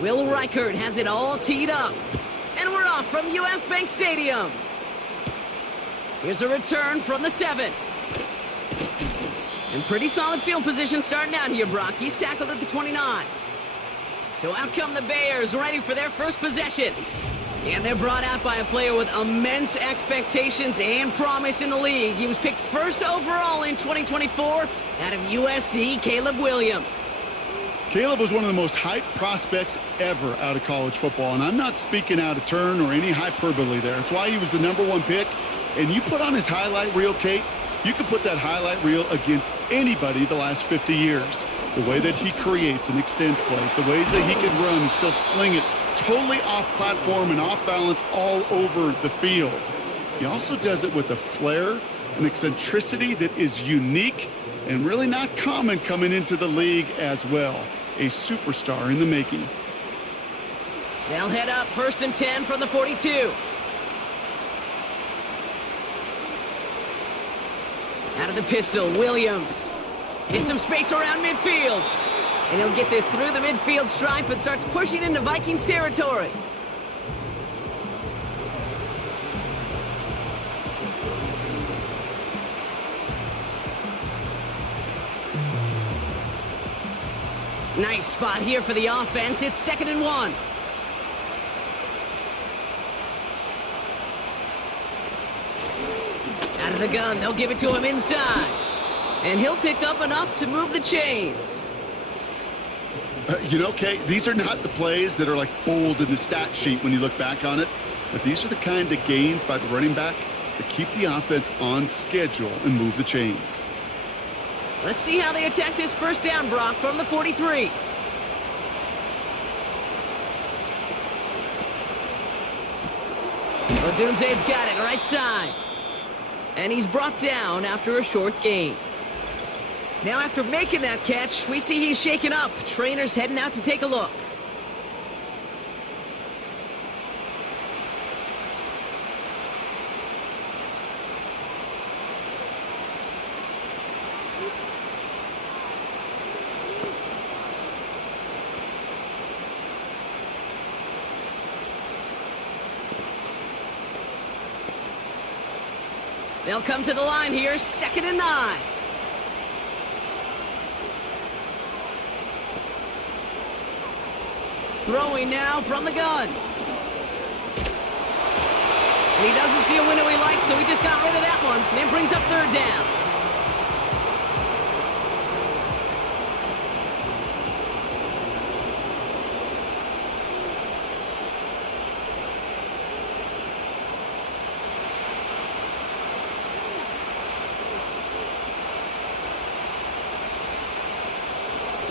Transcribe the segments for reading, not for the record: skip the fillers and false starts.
Will Reichert has it all teed up. And we're off from US Bank Stadium. Here's a return from the 7. And pretty solid field position starting out here, Brock. He's tackled at the 29. So out come the Bears, ready for their first possession. And they're brought out by a player with immense expectations and promise in the league. He was picked first overall in 2024 out of USC, Caleb Williams. Caleb was one of the most hyped prospects ever out of college football, and I'm not speaking out of turn or any hyperbole there. It's why he was the #1 pick, and you put on his highlight reel, Kate, you can put that highlight reel against anybody the last 50 years. The way that he creates and extends plays, the ways that he can run and still sling it totally off platform and off balance all over the field. He also does it with a flair and eccentricity that is unique and really not common coming into the league as well. A superstar in the making. They'll head up 1st and 10 from the 42. Out of the pistol, Williams. Hits some space around midfield. And he'll get this through the midfield stripe and starts pushing into Vikings territory. Nice spot here for the offense. It's 2nd and 1. Out of the gun, they'll give it to him inside. And he'll pick up enough to move the chains. You know, Kate, these are not the plays that are like bold in the stat sheet when you look back on it. But these are the kind of gains by the running back that keep the offense on schedule and move the chains. Let's see how they attack this first down, Brock, from the 43. Odunze's got it right side. And he's brought down after a short gain. Now after making that catch, we see he's shaken up. Trainer's heading out to take a look. They'll come to the line here, 2nd and 9. Throwing now from the gun. And he doesn't see a window he likes, so he just got rid of that one. And brings up 3rd down.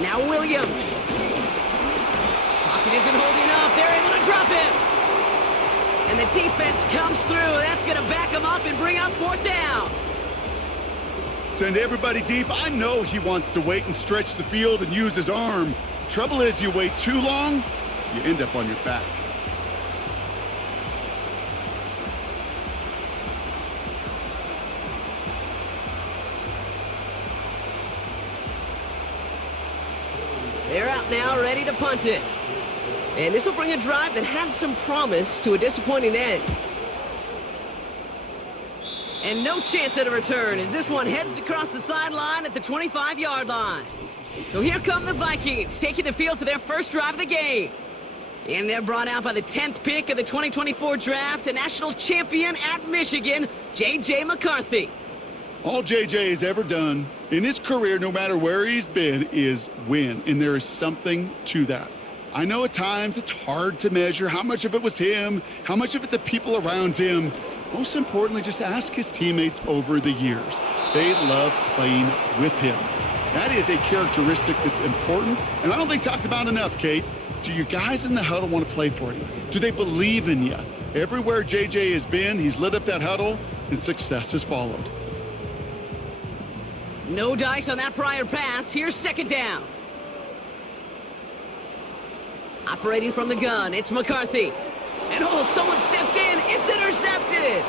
Now Williams. Pocket isn't holding up. They're able to drop him. And the defense comes through. That's going to back him up and bring up 4th down. Send everybody deep. I know he wants to wait and stretch the field and use his arm. The trouble is you wait too long, you end up on your back. They're out now, ready to punt it. And this will bring a drive that had some promise to a disappointing end. And no chance at a return as this one heads across the sideline at the 25-yard line. So here come the Vikings, taking the field for their first drive of the game. And they're brought out by the 10th pick of the 2024 draft, a national champion at Michigan, J.J. McCarthy. All J.J. has ever done in his career, no matter where he's been, is win. And there is something to that. I know at times it's hard to measure how much of it was him, how much of it the people around him. Most importantly, just ask his teammates over the years. They love playing with him. That is a characteristic that's important, and I don't think talked about enough, Kate. Do your guys in the huddle want to play for you? Do they believe in you? Everywhere J.J. has been, he's lit up that huddle, and success has followed. No dice on that prior pass. Here's 2nd down. Operating from the gun, it's McCarthy. And oh, someone stepped in. It's intercepted.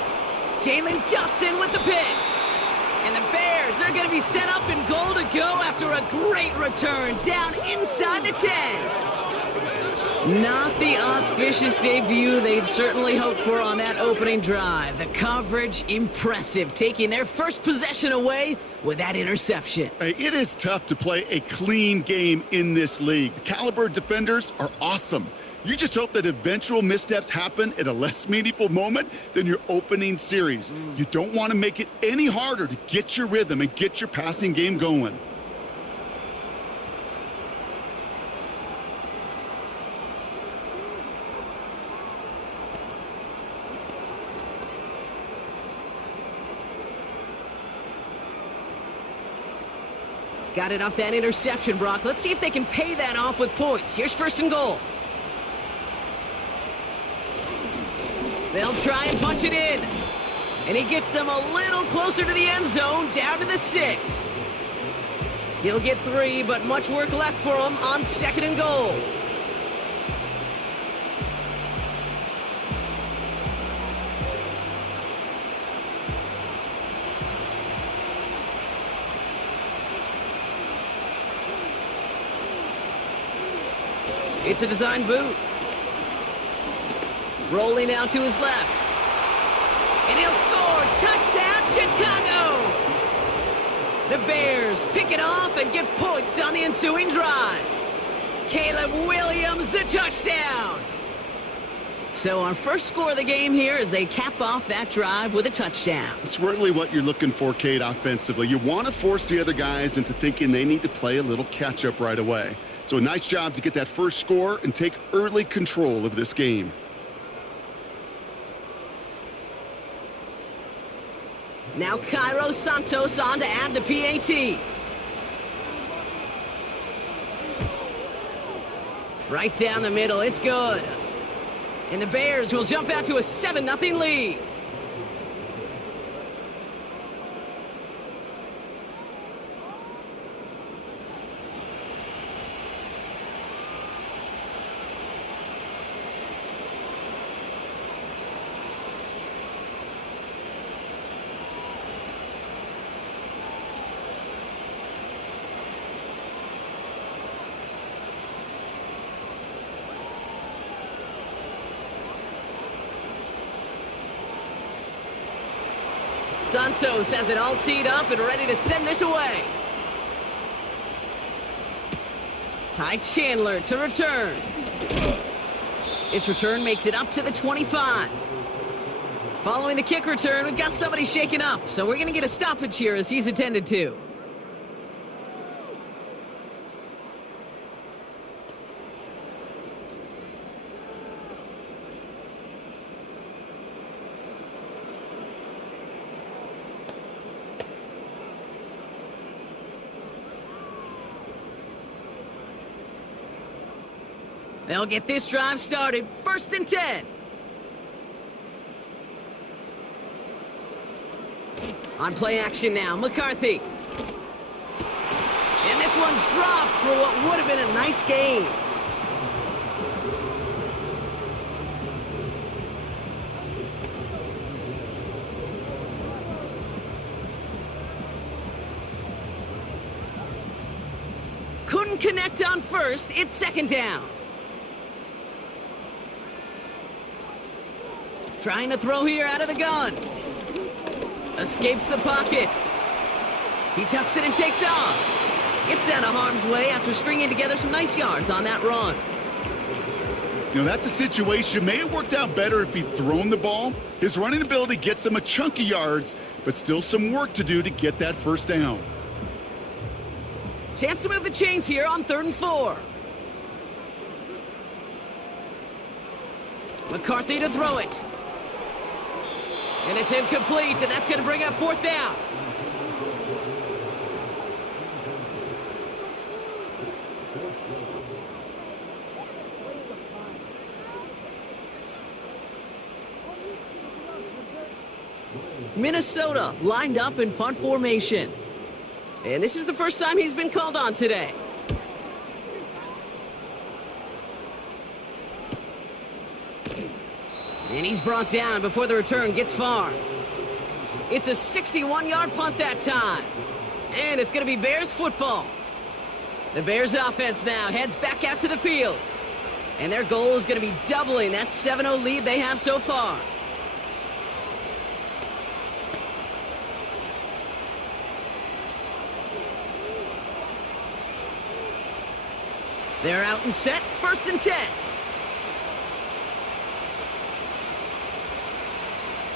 Jalen Johnson with the pick. And the Bears are going to be set up in goal to go after a great return down inside the 10. Not the auspicious debut they'd certainly hoped for on that opening drive. The coverage, impressive, taking their first possession away with that interception. Hey, it is tough to play a clean game in this league. The caliber defenders are awesome. You just hope that eventual missteps happen at a less meaningful moment than your opening series. You don't want to make it any harder to get your rhythm and get your passing game going. Got it off that interception, Brock. Let's see if they can pay that off with points. Here's 1st and goal. They'll try and punch it in. And he gets them a little closer to the end zone, down to the 6. He'll get 3, but much work left for him on 2nd and goal. It's a design boot. Rolling out to his left. And he'll score. Touchdown, Chicago! The Bears pick it off and get points on the ensuing drive. Caleb Williams, the touchdown! So our first score of the game here as they cap off that drive with a touchdown. It's really what you're looking for, Kate, offensively. You want to force the other guys into thinking they need to play a little catch-up right away. So a nice job to get that first score and take early control of this game. Now Cairo Santos on to add the PAT. Right down the middle, it's good. And the Bears will jump out to a 7-0 lead. Santos has it all teed up and ready to send this away. Ty Chandler to return. This return makes it up to the 25. Following the kick return, we've got somebody shaken up, so we're going to get a stoppage here as he's attended to. They'll get this drive started. 1st and 10. On play action now, McCarthy. And this one's dropped for what would have been a nice gain. Couldn't connect on first. It's 2nd down. Trying to throw here out of the gun. Escapes the pocket. He tucks it and takes off. Gets out of harm's way after stringing together some nice yards on that run. You know, that's a situation. May have worked out better if he'd thrown the ball. His running ability gets him a chunk of yards, but still some work to do to get that 1st down. Chance to move the chains here on 3rd and 4. McCarthy to throw it. And it's incomplete, and that's going to bring up 4th down. Minnesota lined up in punt formation. And this is the first time he's been called on today. And he's brought down before the return gets far. It's a 61-yard punt that time. And it's going to be Bears football. The Bears offense now heads back out to the field. And their goal is going to be doubling that 7-0 lead they have so far. They're out and set, 1st and 10.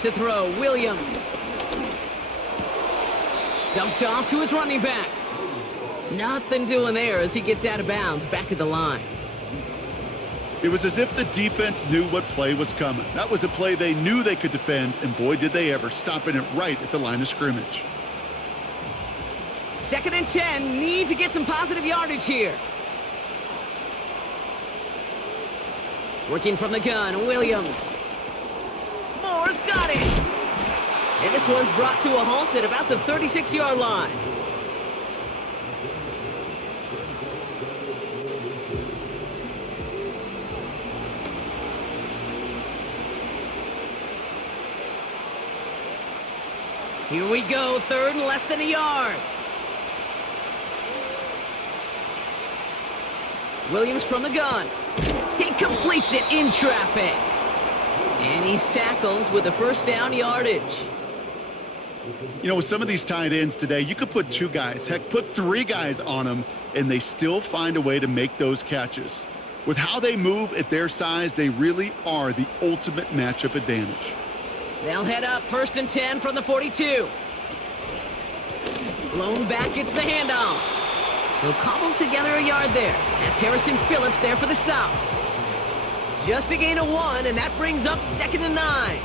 To throw, Williams. Dumped off to his running back. Nothing doing there as he gets out of bounds back at the line. It was as if the defense knew what play was coming. That was a play they knew they could defend, and boy, did they ever, stopping it right at the line of scrimmage. 2nd and 10, need to get some positive yardage here. Working from the gun, Williams. Moore's got it. And this one's brought to a halt at about the 36-yard line. Here we go, 3rd and less than a yard. Williams from the gun. He completes it in traffic. And he's tackled with a 1st down yardage. You know, with some of these tight ends today, you could put 2 guys, heck, put 3 guys on them, and they still find a way to make those catches. With how they move at their size, they really are the ultimate matchup advantage. They'll head up 1st and 10 from the 42. Blown back gets the handoff. He'll cobble together a yard there. That's Harrison Phillips there for the stop. Just a gain of 1, and that brings up 2nd and 9.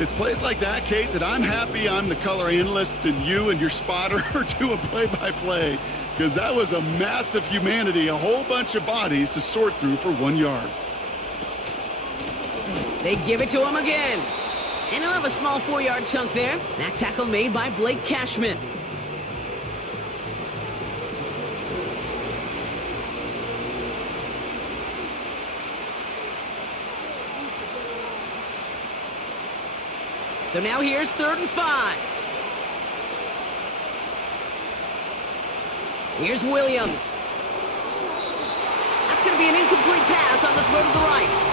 It's plays like that, Kate, that I'm happy I'm the color analyst and you and your spotter are doing play-by-play, because that was a massive humanity, a whole bunch of bodies to sort through for 1 yard. They give it to him again. And he'll have a small 4-yard chunk there. That tackle made by Blake Cashman. So now here's 3rd and 5. Here's Williams. That's going to be an incomplete pass on the throw to the right.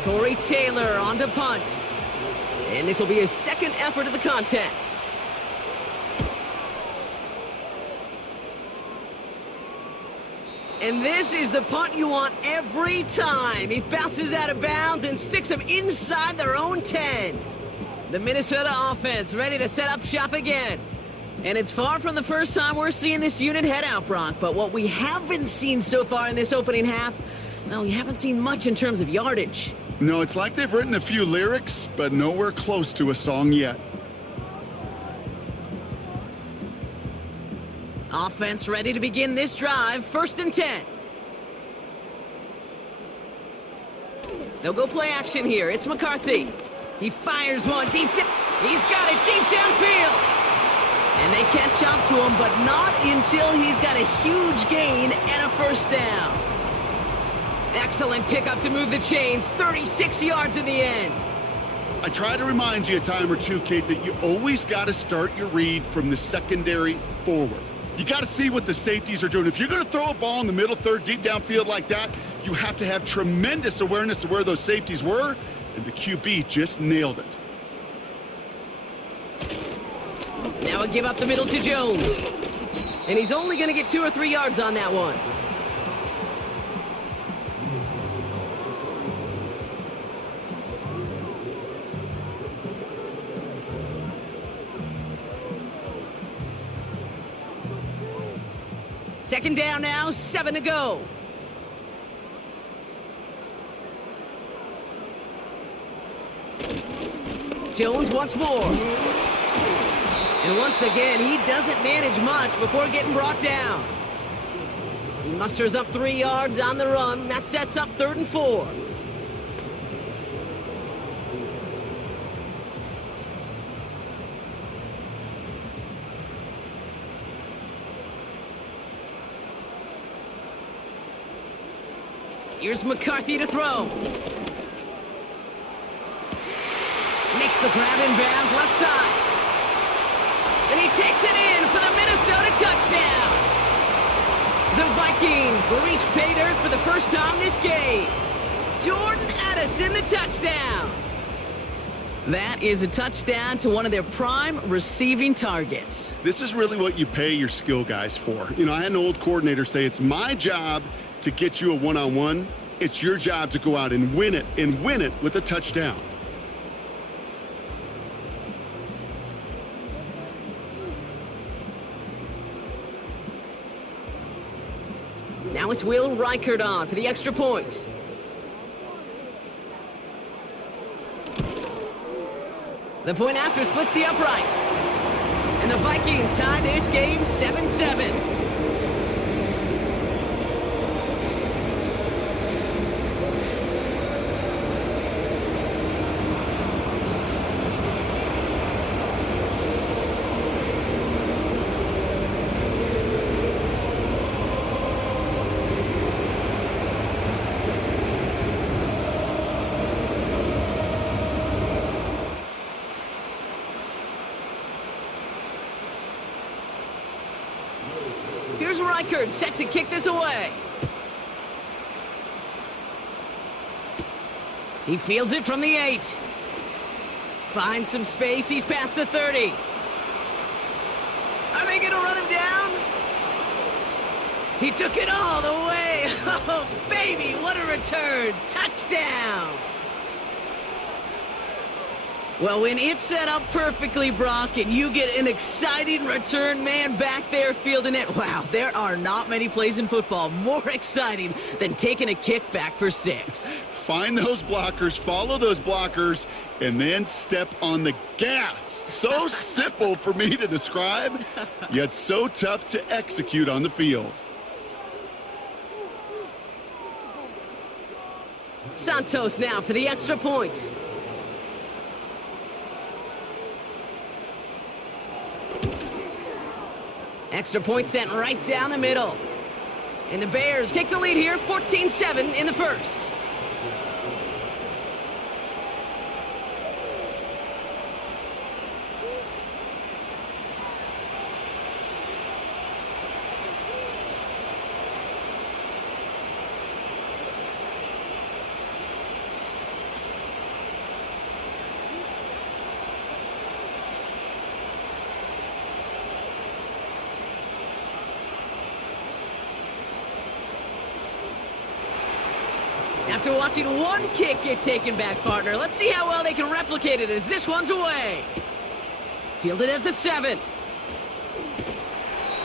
Torrey Taylor on to punt. And this will be his 2nd effort of the contest. And this is the punt you want every time. He bounces out of bounds and sticks them inside their own 10. The Minnesota offense ready to set up shop again. And it's far from the first time we're seeing this unit head out, Brock. But what we haven't seen so far in this opening half, well, we haven't seen much in terms of yardage. No, it's like they've written a few lyrics, but nowhere close to a song yet. Offense ready to begin this drive, 1st and 10. They'll go play action here. It's McCarthy. He fires one deep down. He's got it deep downfield. And they catch up to him, but not until he's got a huge gain and a 1st down. Excellent pickup to move the chains. 36 yards in the end. I try to remind you a time or two, Kate, that you always got to start your read from the secondary forward. You got to see what the safeties are doing. If you're going to throw a ball in the middle third, deep downfield like that, you have to have tremendous awareness of where those safeties were, and the QB just nailed it. Now a give up the middle to Jones. And he's only going to get 2 or 3 yards on that one. Second down now, 7 to go. Jones once more. And once again, he doesn't manage much before getting brought down. He musters up 3 yards on the run. That sets up 3rd and 4. Here's McCarthy to throw. Makes the grab in bounds left side. And he takes it in for the Minnesota touchdown. The Vikings reach pay dirt for the first time this game. Jordan Addison, the touchdown. That is a touchdown to one of their prime receiving targets. This is really what you pay your skill guys for. You know, I had an old coordinator say it's my job to get you a one-on-one. It's your job to go out and win it with a touchdown. Now it's Will Reichert on for the extra point. The point after splits the uprights. And the Vikings tie this game 7-7. Here's Reichert set to kick this away. He fields it from the 8. Finds some space. He's past the 30. Are they going to run him down? He took it all the way. Oh, baby, what a return. Touchdown. Well, when it's set up perfectly, Brock, and you get an exciting return man back there fielding it, wow, there are not many plays in football more exciting than taking a kick back for 6. Find those blockers, follow those blockers, and then step on the gas. So simple for me to describe, yet so tough to execute on the field. Santos now for the extra point. Extra point sent right down the middle. And the Bears take the lead here, 14-7 in the first. After watching one kick get taken back, partner, let's see how well they can replicate it as this one's away. Fielded at the 7.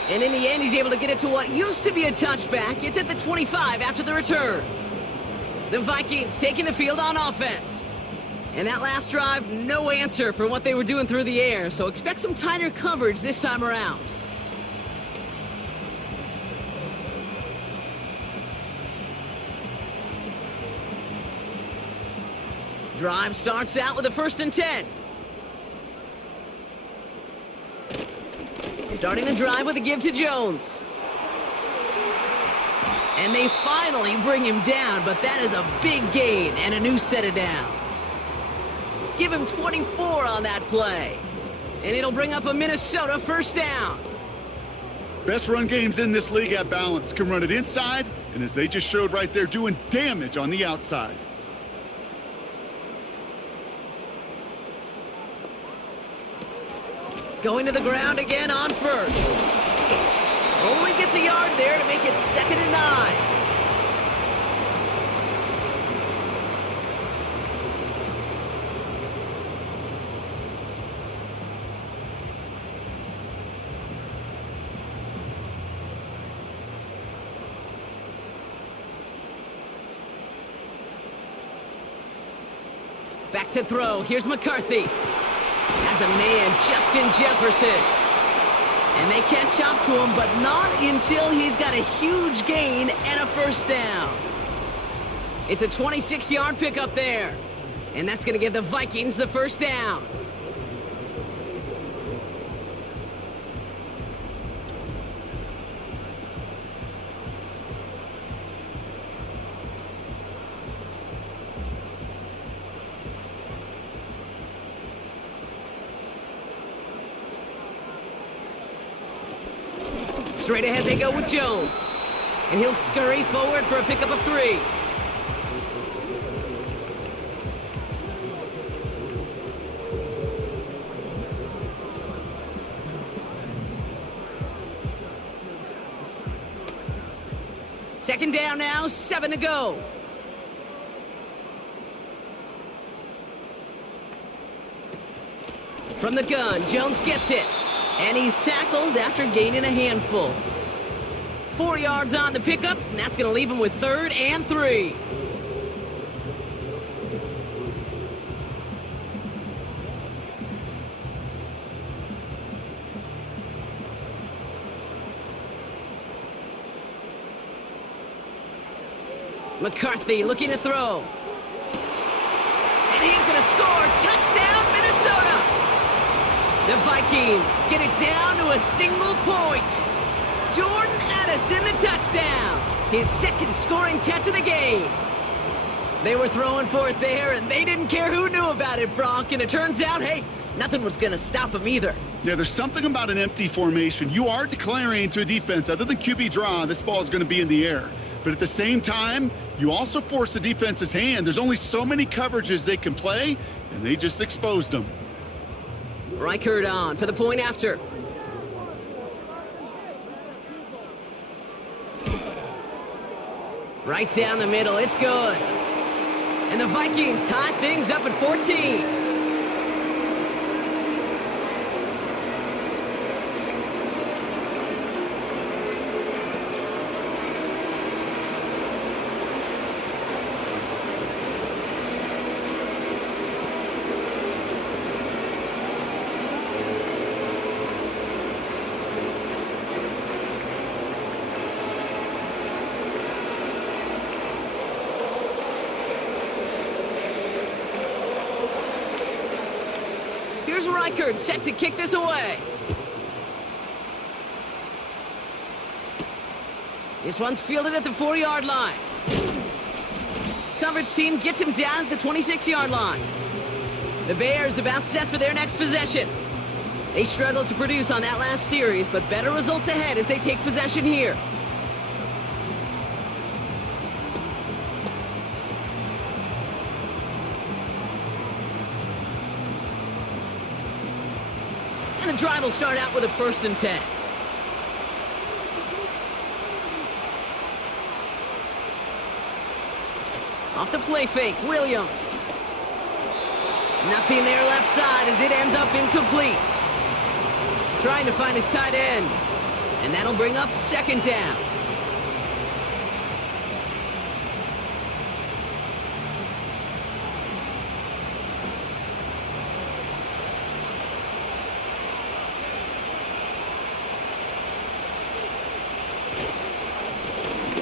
And in the end, he's able to get it to what used to be a touchback. It's at the 25 after the return. The Vikings taking the field on offense. And that last drive, no answer for what they were doing through the air, so expect some tighter coverage this time around. Drive starts out with a 1st and 10. Starting the drive with a give to Jones. And they finally bring him down, but that is a big gain and a new set of downs. Give him 24 on that play. And it'll bring up a Minnesota 1st down. Best run games in this league at balance. Can run it inside, and as they just showed right there, doing damage on the outside. Going to the ground again on 1st. Only gets a yard there to make it 2nd and 9. Back to throw. Here's McCarthy. Has a man, Justin Jefferson. And they catch up to him, but not until he's got a huge gain and a 1st down. It's a 26-yard pickup there. And that's going to give the Vikings the 1st down. Straight ahead they go with Jones. And he'll scurry forward for a pickup of 3. Second down now, 7 to go. From the gun, Jones gets it. And he's tackled after gaining a handful. 4 yards on the pickup, and that's going to leave him with 3rd and 3. McCarthy looking to throw. And he's going to score. Touchdown, Minnesota! The Vikings get it down to a single point. Jordan Addison, the touchdown. His 2nd scoring catch of the game. They were throwing for it there, and they didn't care who knew about it, Brock. And it turns out, hey, nothing was going to stop him either. Yeah, there's something about an empty formation. You are declaring to a defense, other than QB draw, this ball is going to be in the air. But at the same time, you also force the defense's hand. There's only so many coverages they can play, and they just exposed them. Reichert on for the point after. Right down the middle, it's good. And the Vikings tie things up at 14. Here's Reichert set to kick this away. This one's fielded at the 4-yard line. Coverage team gets him down at the 26-yard line. The Bears about set for their next possession. They struggled to produce on that last series, but better results ahead as they take possession here. And the drive will start out with a 1st and 10. Off the play fake, Williams. Nothing there left side as it ends up incomplete. Trying to find his tight end. And that'll bring up 2nd down.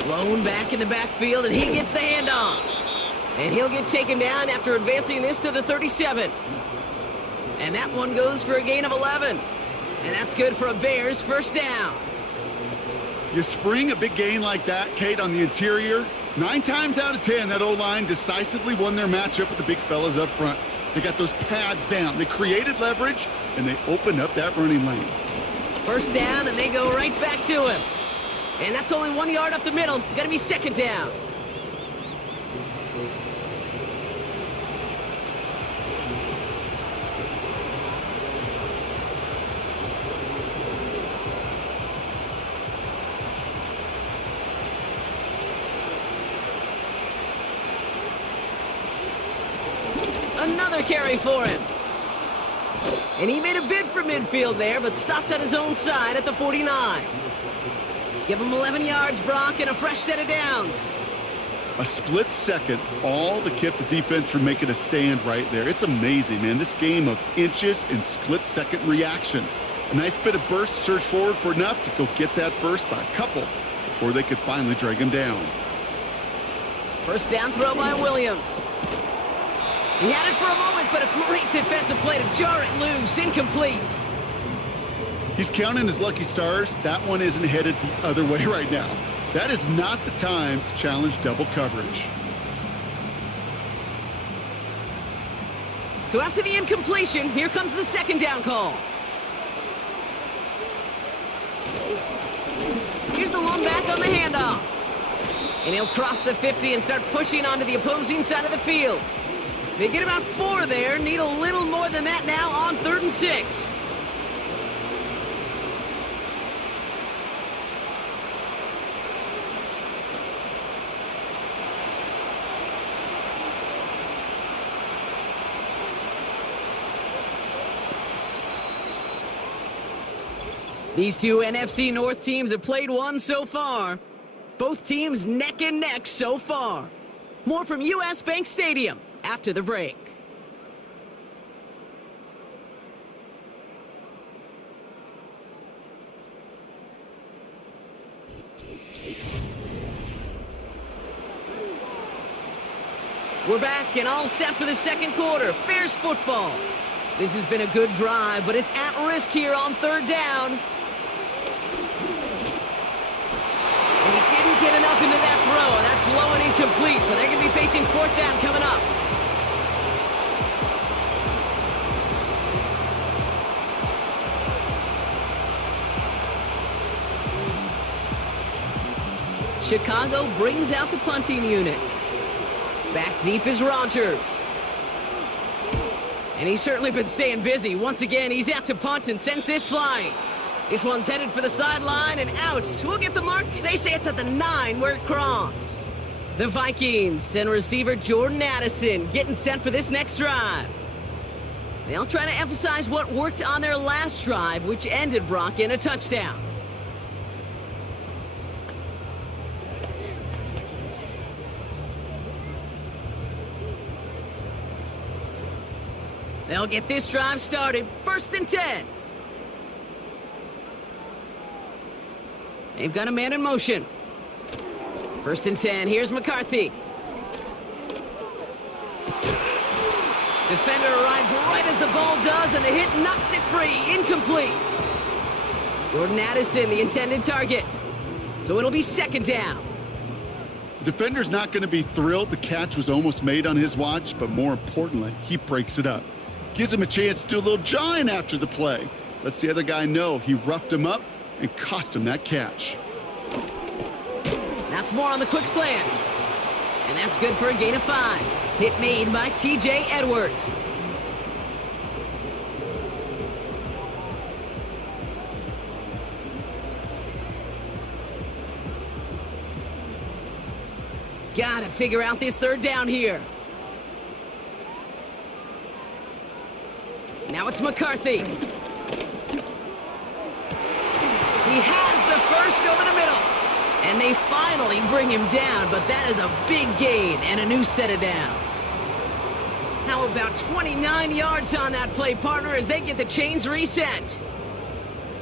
Lone back in the backfield, and he gets the handoff. And he'll get taken down after advancing this to the 37. And that one goes for a gain of 11. And that's good for a Bears 1st down. You spring a big gain like that, Kate, on the interior. 9 times out of 10, that O-line decisively won their matchup with the big fellas up front. They got those pads down. They created leverage, and they opened up that running lane. 1st down, and they go right back to him. And that's only 1 yard up the middle. Gonna be 2nd down. Another carry for him. And he made a bid for midfield there, but stopped on his own side at the 49. Give him 11 yards, Brock, and a fresh set of downs. A split second, all that kept the defense from making a stand right there. It's amazing, man. This game of inches and split-second reactions. A nice bit of burst, surge forward for enough to go get that first by a couple before they could finally drag him down. 1st down throw by Williams. He had it for a moment, but a great defensive play to jar it loose. Incomplete. He's counting his lucky stars. That one isn't headed the other way right now. That is not the time to challenge double coverage. So after the incompletion, here comes the 2nd down call. here's the long back on the handoff. And he'll cross the 50 and start pushing onto the opposing side of the field. They get about 4 there, need a little more than that now on 3rd and 6. These two NFC North teams have played one so far. Both teams neck and neck so far. More from US Bank Stadium after the break. We're back and all set for the second quarter. Bears football. This has been a good drive, but it's at risk here on 3rd down. And he didn't get enough into that throw, and that's low and incomplete, so they're going to be facing 4th down coming up. Chicago brings out the punting unit. Back deep is Rodgers. And he's certainly been staying busy. Once again, he's out to punt and sends this flying. This one's headed for the sideline and out. We'll get the mark. They say it's at the 9 where it crossed. The Vikings send receiver Jordan Addison getting set for this next drive. They'll try to emphasize what worked on their last drive, which ended, Brock, in a touchdown. They'll get this drive started. 1st and 10. They've got a man in motion. 1st and 10. Here's McCarthy. Defender arrives right as the ball does, and the hit knocks it free. Incomplete. Jordan Addison, the intended target. So it'll be 2nd down. Defender's not going to be thrilled the catch was almost made on his watch, but more importantly, he breaks it up. Gives him a chance to do a little jawing after the play. Lets the other guy know he roughed him up and cost him that catch. That's more on the quick slant. And that's good for a gain of 5. Hit made by T.J. Edwards. Gotta figure out this 3rd down here. Now it's McCarthy. He has the first over the middle. And they finally bring him down, but that is a big gain and a new set of downs. How about 29 yards on that play, partner, as they get the chains reset?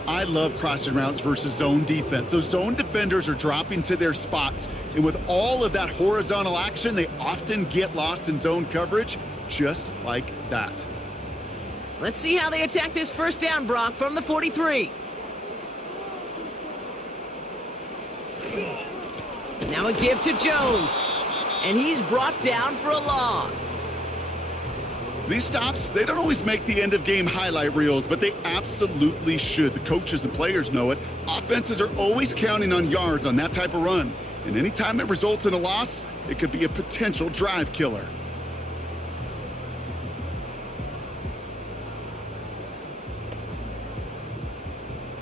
I love crossing routes versus zone defense. Those zone defenders are dropping to their spots. And with all of that horizontal action, they often get lost in zone coverage, just like that. Let's see how they attack this 1st down, Brock, from the 43. Now a give to Jones. And he's brought down for a loss. These stops, they don't always make the end-of-game highlight reels, but they absolutely should. The coaches and players know it. Offenses are always counting on yards on that type of run. And anytime it results in a loss, it could be a potential drive killer.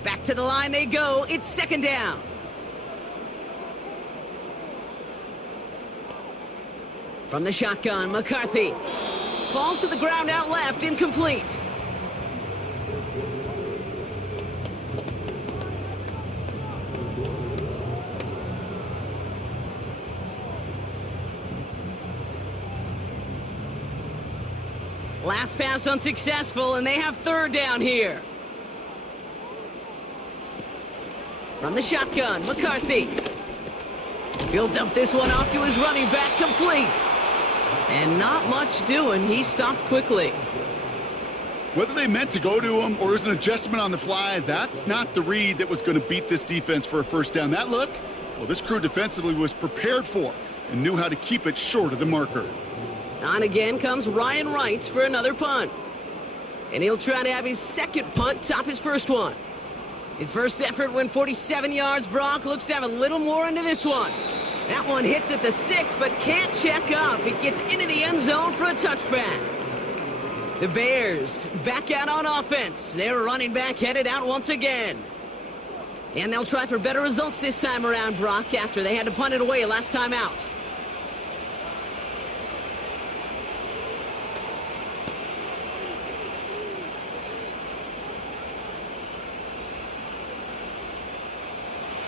Back to the line they go. It's 2nd down. From the shotgun, McCarthy. Falls to the ground out left, incomplete. Last pass unsuccessful, and they have 3rd down here. From the shotgun, McCarthy. Builds up this one off to his running back, complete. And not much doing. He stopped quickly. Whether they meant to go to him or it was an adjustment on the fly, that's not the read that was going to beat this defense for a 1st down. That look, well, this crew defensively was prepared for and knew how to keep it short of the marker. On again comes Ryan Wright for another punt. And he'll try to have his 2nd punt top his 1st one. His first effort went 47 yards. Brock looks to have a little more into this one. That one hits at the 6, but can't check up. It gets into the end zone for a touchback. The Bears back out on offense. Their running back headed out once again. And they'll try for better results this time around, Brock, after they had to punt it away last time out.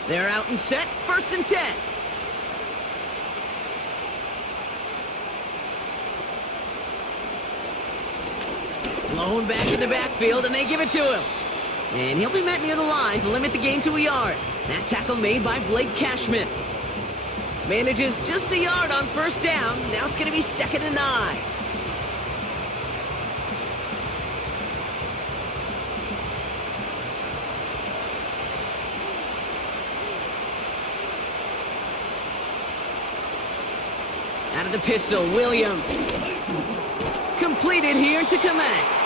They're out and set, 1st and 10. Blown back in the backfield, and they give it to him. And he'll be met near the line to limit the gain to a yard. That tackle made by Blake Cashman. Manages just a yard on 1st down. Now it's going to be 2nd and 9. Out of the pistol, Williams. Completed here to Komet.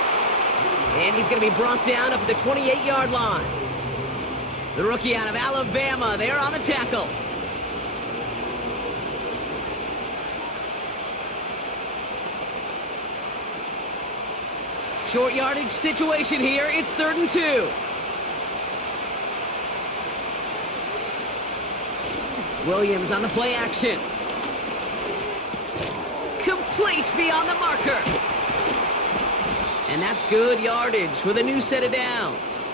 And he's going to be brought down up at the 28-yard line. The rookie out of Alabama, there on the tackle. Short yardage situation here. It's 3rd and 2. Williams on the play action. Complete beyond the marker. And that's good yardage with a new set of downs.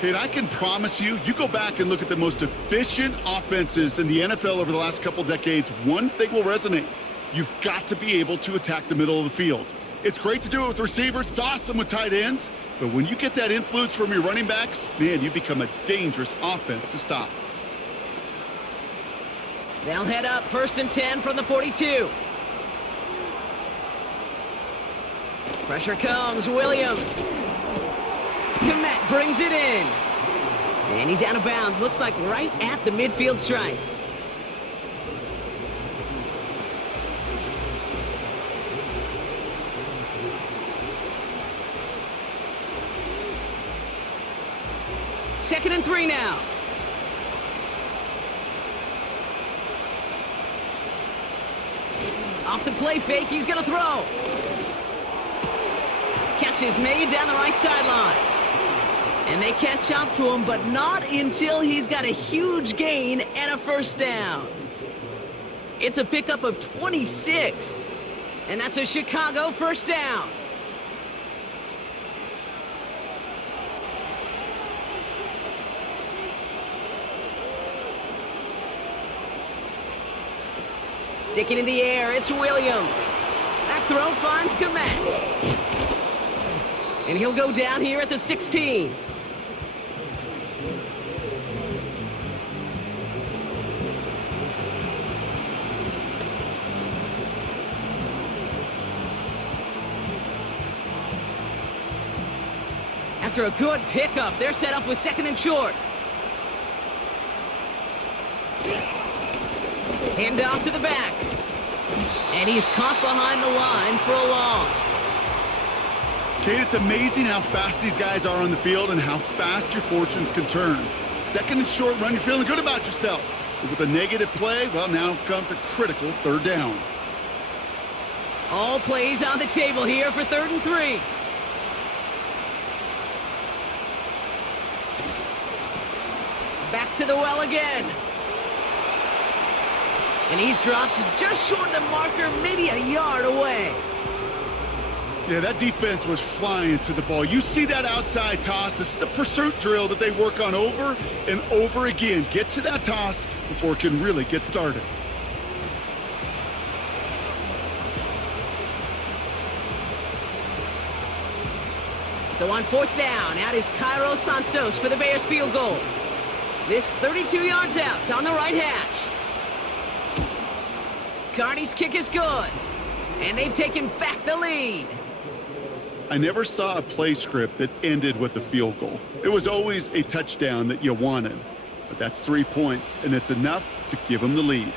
Kate, I can promise you, you go back and look at the most efficient offenses in the NFL over the last couple decades, one thing will resonate. You've got to be able to attack the middle of the field. It's great to do it with receivers. It's awesome with tight ends. But when you get that influence from your running backs, man, you become a dangerous offense to stop. They'll head up 1st and 10 from the 42. Pressure comes, Williams. Komet brings it in. And he's out of bounds. Looks like right at the midfield stripe. Second and 3 now. Off the play fake, he's going to throw. Catch is made down the right sideline. And they catch up to him, but not until he's got a huge gain and a 1st down. It's a pickup of 26. And that's a Chicago 1st down. Sticking in the air, it's Williams. That throw finds Komet. And he'll go down here at the 16. After a good pickup, they're set up with 2nd and short. Hand off to the back. And he's caught behind the line for a loss. Kate, it's amazing how fast these guys are on the field and how fast your fortunes can turn. 2nd and short run, you're feeling good about yourself. But with a negative play, well, now comes a critical 3rd down. All plays on the table here for 3rd and 3. Back to the well again. And he's dropped just short of the marker, maybe a yard away. Yeah, that defense was flying to the ball. You see that outside toss. This is a pursuit drill that they work on over and over again. Get to that toss before it can really get started. So on 4th down, out is Cairo Santos for the Bears field goal. This 32 yards out, it's on the right hash. Carney's kick is good. And they've taken back the lead. I never saw a play script that ended with a field goal. It was always a touchdown that you wanted. But that's 3 points, and it's enough to give them the lead.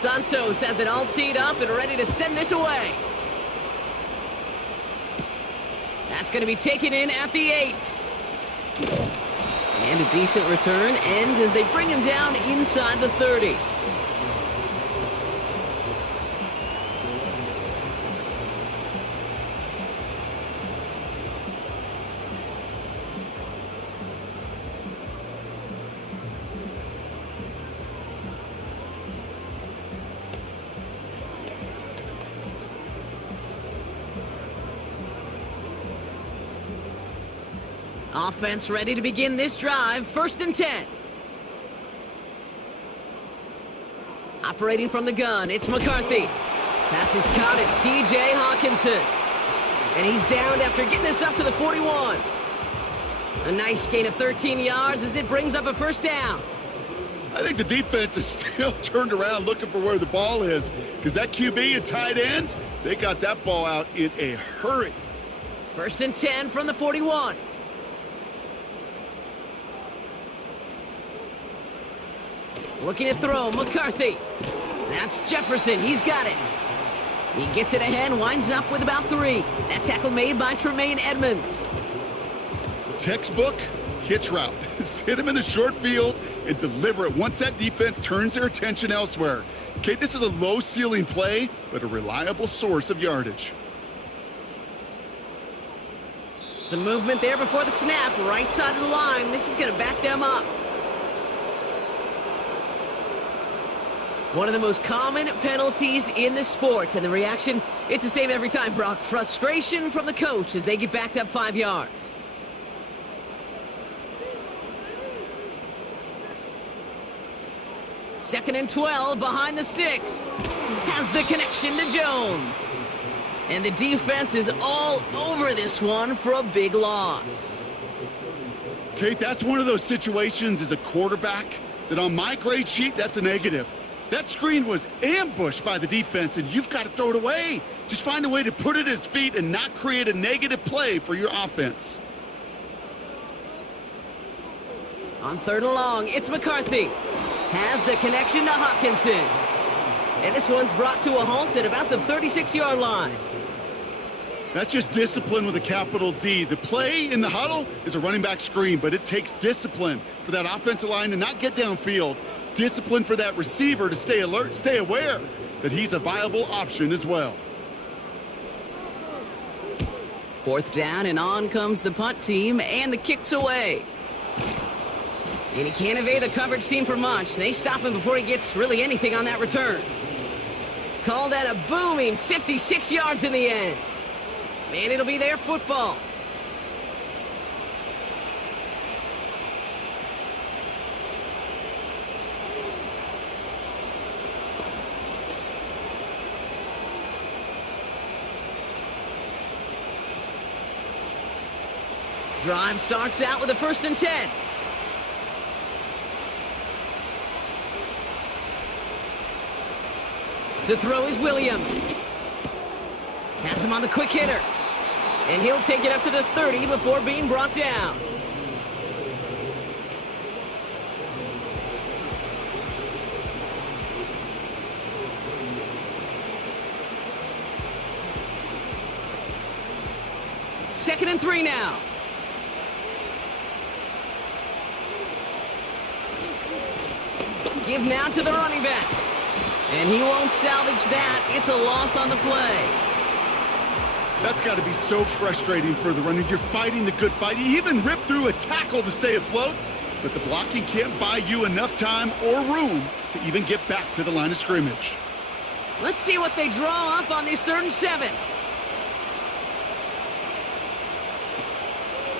Santos has it all teed up and ready to send this away. That's going to be taken in at the 8. And a decent return ends as they bring him down inside the 30. Offense ready to begin this drive. 1st and 10. Operating from the gun, it's McCarthy. Pass is caught, it's T.J. Hawkinson. And he's downed after getting this up to the 41. A nice gain of 13 yards as it brings up a 1st down. I think the defense is still turned around looking for where the ball is, because that QB and tight ends, they got that ball out in a hurry. 1st and 10 from the 41. Looking to throw, McCarthy. That's Jefferson, he's got it. He gets it ahead, winds up with about 3. That tackle made by Tremaine Edmonds. Textbook hitch route. Just hit him in the short field and deliver it once that defense turns their attention elsewhere. Okay, this is a low-ceiling play, but a reliable source of yardage. Some movement there before the snap, right side of the line. This is going to back them up. One of the most common penalties in the sport, and the reaction, it's the same every time, Brock. Frustration from the coach as they get backed up 5 yards. Second and 12 behind the sticks. Has the connection to Jones. And the defense is all over this one for a big loss. Kate, that's one of those situations as a quarterback that on my grade sheet, that's a negative. That screen was ambushed by the defense, and you've got to throw it away. Just find a way to put it at his feet and not create a negative play for your offense. On 3rd and long, it's McCarthy. Has the connection to Hawkinson. And this one's brought to a halt at about the 36-yard line. That's just discipline with a capital D. The play in the huddle is a running back screen, but it takes discipline for that offensive line to not get downfield. Discipline for that receiver to stay alert, stay aware that he's a viable option as well. 4th down, and on comes the punt team, and the kick's away. And he can't evade the coverage team for much. They stop him before he gets really anything on that return. Call that a booming 56 yards in the end. And it'll be their football. Drive starts out with a 1st and 10. To throw is Williams. Has him on the quick hitter. And he'll take it up to the 30 before being brought down. Second and 3 now. Give now to the running back. And he won't salvage that. It's a loss on the play. That's got to be so frustrating for the runner. You're fighting the good fight. You even rip through a tackle to stay afloat, but the blocking can't buy you enough time or room to even get back to the line of scrimmage. Let's see what they draw up on this 3rd and 7.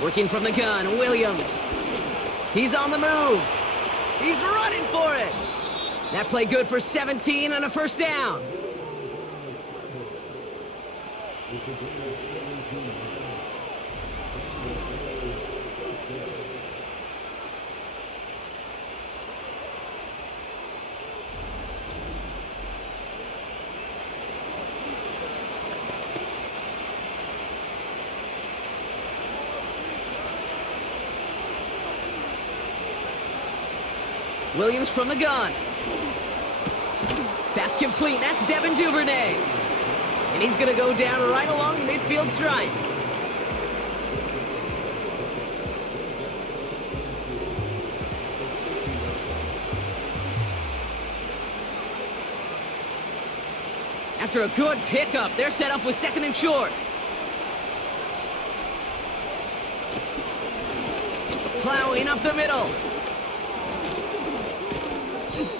Working from the gun, Williams. He's on the move. He's running for it. That play good for 17 and a 1st down. Williams from the gun. Pass complete. That's Devin Duvernay. And he's going to go down right along the midfield stripe. After a good pickup, they're set up with second and short. Plowing up the middle.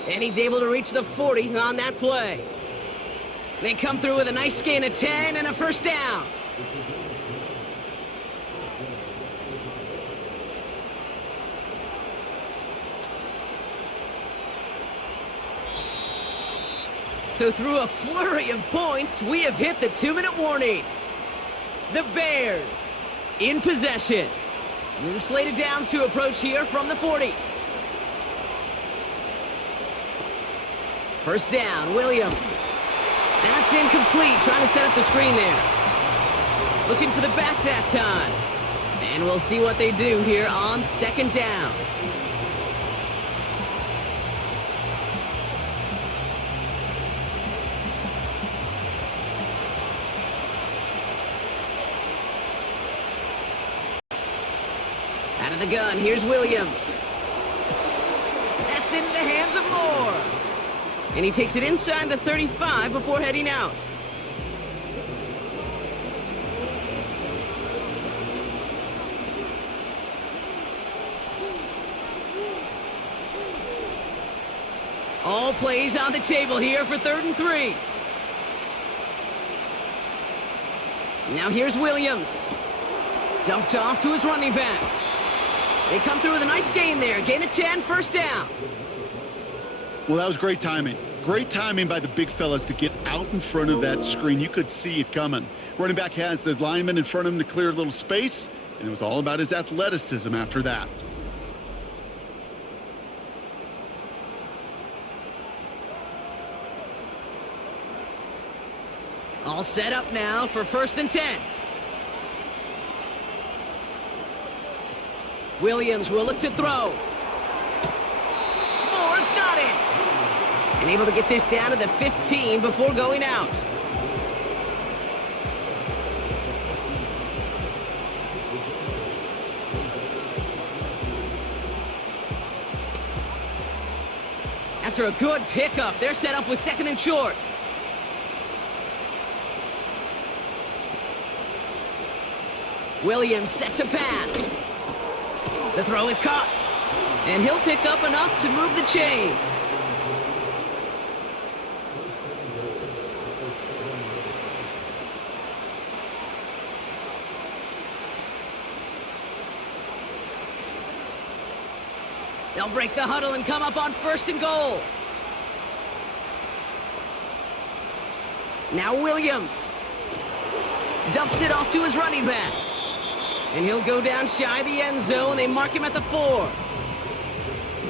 And he's able to reach the 40 on that play. They come through with a nice gain of 10 and a first down. So through a flurry of points, we have hit the 2-minute warning. The Bears in possession. New slated downs to approach here from the 40. First down, Williams. That's incomplete, trying to set up the screen there. Looking for the back that time. And we'll see what they do here on second down. Out of the gun, here's Williams. That's in the hands of Moore. And he takes it inside the 35 before heading out. All plays on the table here for 3rd and 3. Now here's Williams. Dumped off to his running back. They come through with a nice gain there. Gain of 10, first down. Well, that was great timing. Great timing by the big fellas to get out in front of that screen. You could see it coming. Running back has the lineman in front of him to clear a little space, and it was all about his athleticism after that. All set up now for 1st and 10. Williams will look to throw. Moore's got it. And able to get this down to the 15 before going out. After a good pickup, they're set up with second and short. Williams set to pass. The throw is caught. And he'll pick up enough to move the chains. They'll break the huddle and come up on 1st and goal. Now Williams dumps it off to his running back. And he'll go down shy of the end zone. They mark him at the 4.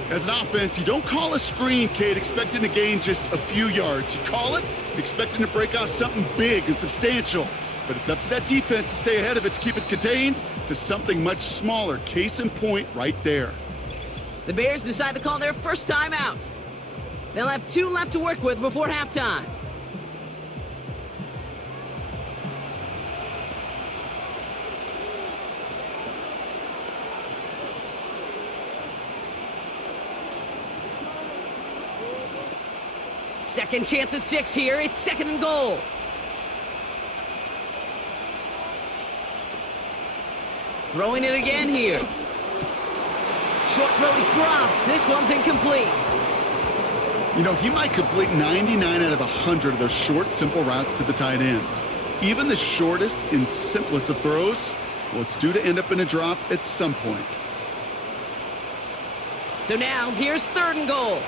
As an offense, you don't call a screen, Kate, expecting to gain just a few yards. You call it expecting to break off something big and substantial. But it's up to that defense to stay ahead of it, to keep it contained to something much smaller. Case in point right there. The Bears decide to call their first time out. They'll have 2 left to work with before halftime. Second chance at 6 here. It's 2nd and goal. Throwing it again here. Short throw is dropped. This one's incomplete. You know, he might complete 99 out of 100 of those short, simple routes to the tight ends. Even the shortest and simplest of throws, well, it's due to end up in a drop at some point. So now, here's 3rd and goal.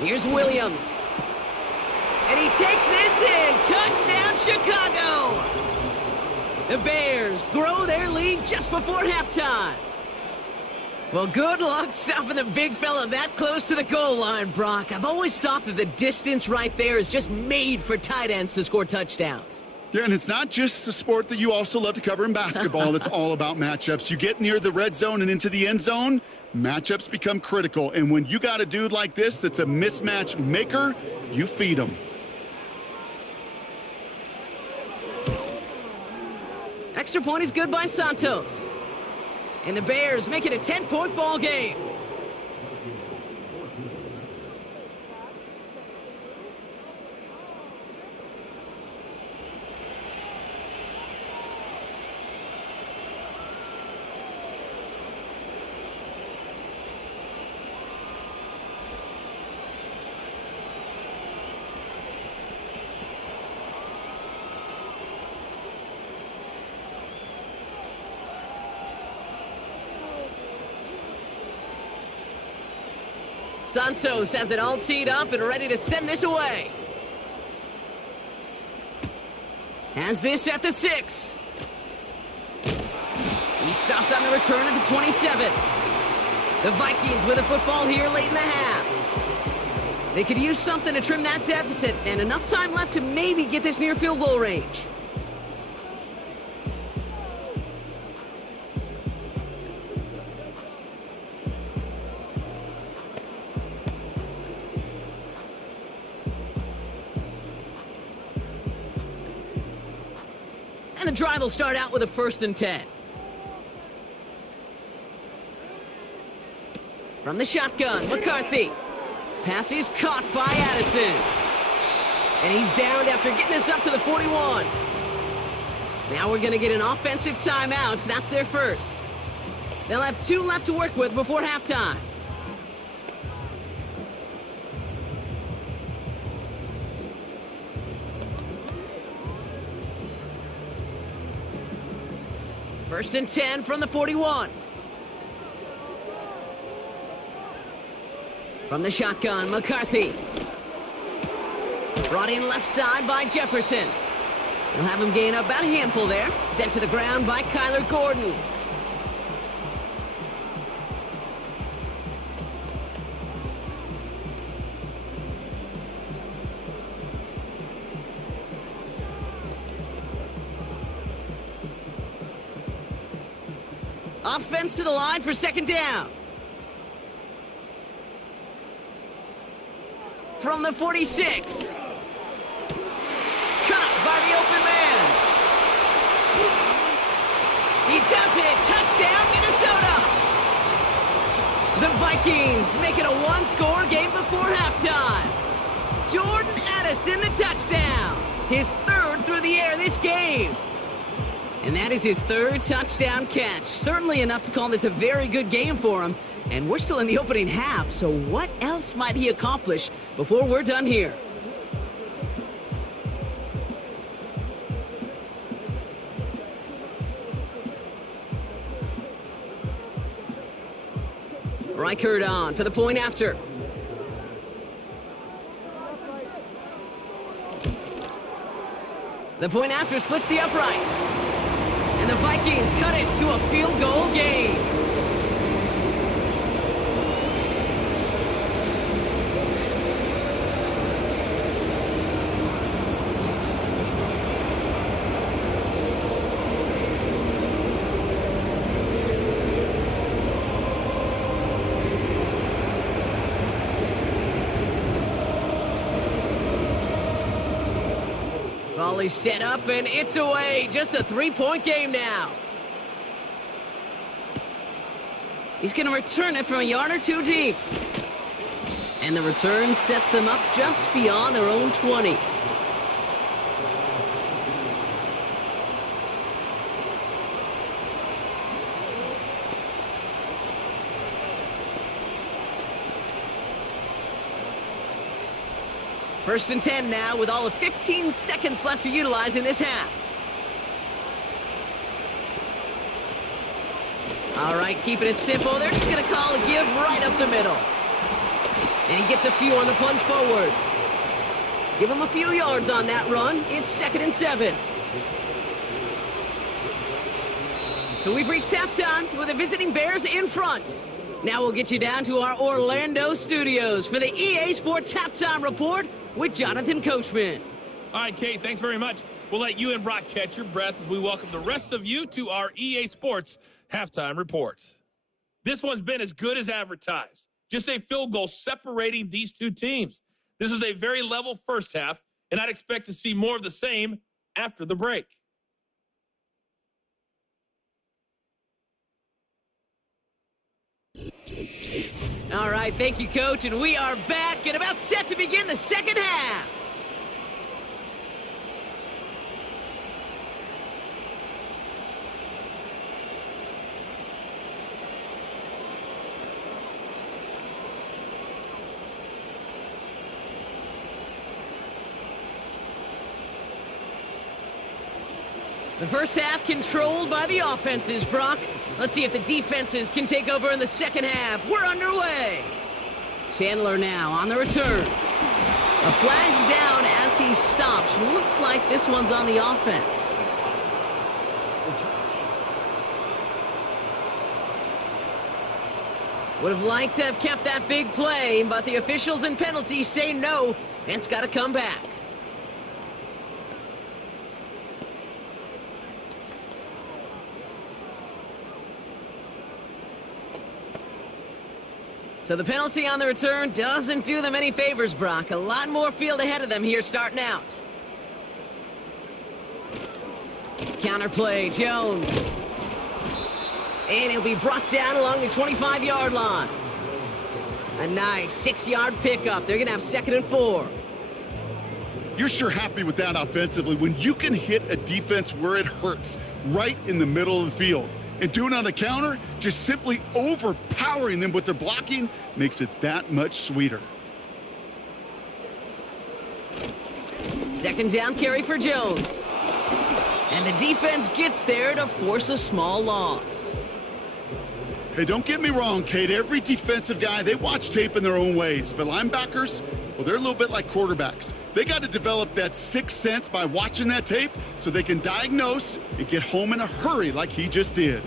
Here's Williams. And he takes this in. Touchdown, Chicago! The Bears grow their lead just before halftime. Well, good luck stopping the big fella that close to the goal line, Brock. I've always thought that the distance right there is just made for tight ends to score touchdowns. Yeah, and it's not just the sport that you also love to cover in basketball. It's all about matchups. You get near the red zone and into the end zone, matchups become critical. And when you got a dude like this that's a mismatch maker, you feed him. Extra point is good by Santos. And the Bears make it a 10-point ball game. Santos has it all teed up and ready to send this away. Has this at the 6. He stopped on the return at the 27. The Vikings with a football here late in the half. They could use something to trim that deficit, and enough time left to maybe get this near field goal range. And the drive will start out with a 1st and 10. From the shotgun, McCarthy. Pass is caught by Addison. And he's downed after getting this up to the 41. Now we're going to get an offensive timeout. That's their first. They'll have 2 left to work with before halftime. First and 10 from the 41. From the shotgun, McCarthy. Brought in left side by Jefferson. They'll have him gain about a handful there. Sent to the ground by Kyler Gordon. Offense to the line for 2nd down. From the 46. Caught by the open man. He does it. Touchdown, Minnesota. The Vikings make it a 1-score game before halftime. Jordan Addison, the touchdown. His 3rd through the air this game. And that is his 3rd touchdown catch. Certainly enough to call this a very good game for him. And we're still in the opening half, so what else might he accomplish before we're done here? Reichert on for the point after. The point after splits the uprights. And the Vikings cut it to a field goal game. Volley set up and it's away. Just a 3-point game now. He's going to return it from a yard or 2 deep. And the return sets them up just beyond their own 20. First and 10 now with all of 15 seconds left to utilize in this half. All right, keeping it simple. They're just going to call a give right up the middle. And he gets a few on the plunge forward. Give him a few yards on that run. It's 2nd and 7. So we've reached halftime with the visiting Bears in front. Now we'll get you down to our Orlando studios for the EA Sports Halftime Report with Jonathan Coachman. All right, Kate, thanks very much. We'll let you and Brock catch your breath as we welcome the rest of you to our EA Sports Halftime Report. This one's been as good as advertised. Just a field goal separating these two teams. This was a very level first half, and I'd expect to see more of the same after the break. All right, thank you, Coach, and we are back and about set to begin the second half. The first half controlled by the offenses, Brock. Let's see if the defenses can take over in the second half. We're underway. Chandler now on the return. A flag's down as he stops. Looks like this one's on the offense. Would have liked to have kept that big play, but the officials and penalties say no, and it's got to come back. So the penalty on the return doesn't do them any favors, Brock. A lot more field ahead of them here starting out. Counterplay, Jones. And he'll be brought down along the 25-yard line. A nice 6-yard pickup. They're going to have 2nd and 4. You're sure happy with that offensively when you can hit a defense where it hurts, right in the middle of the field. And doing it on the counter, just simply overpowering them with their blocking, makes it that much sweeter. 2nd down carry for Jones. And the defense gets there to force a small loss. Hey, don't get me wrong, Kate. Every defensive guy, they watch tape in their own ways. But linebackers, well, they're a little bit like quarterbacks. They got to develop that sixth sense by watching that tape so they can diagnose and get home in a hurry like he just did.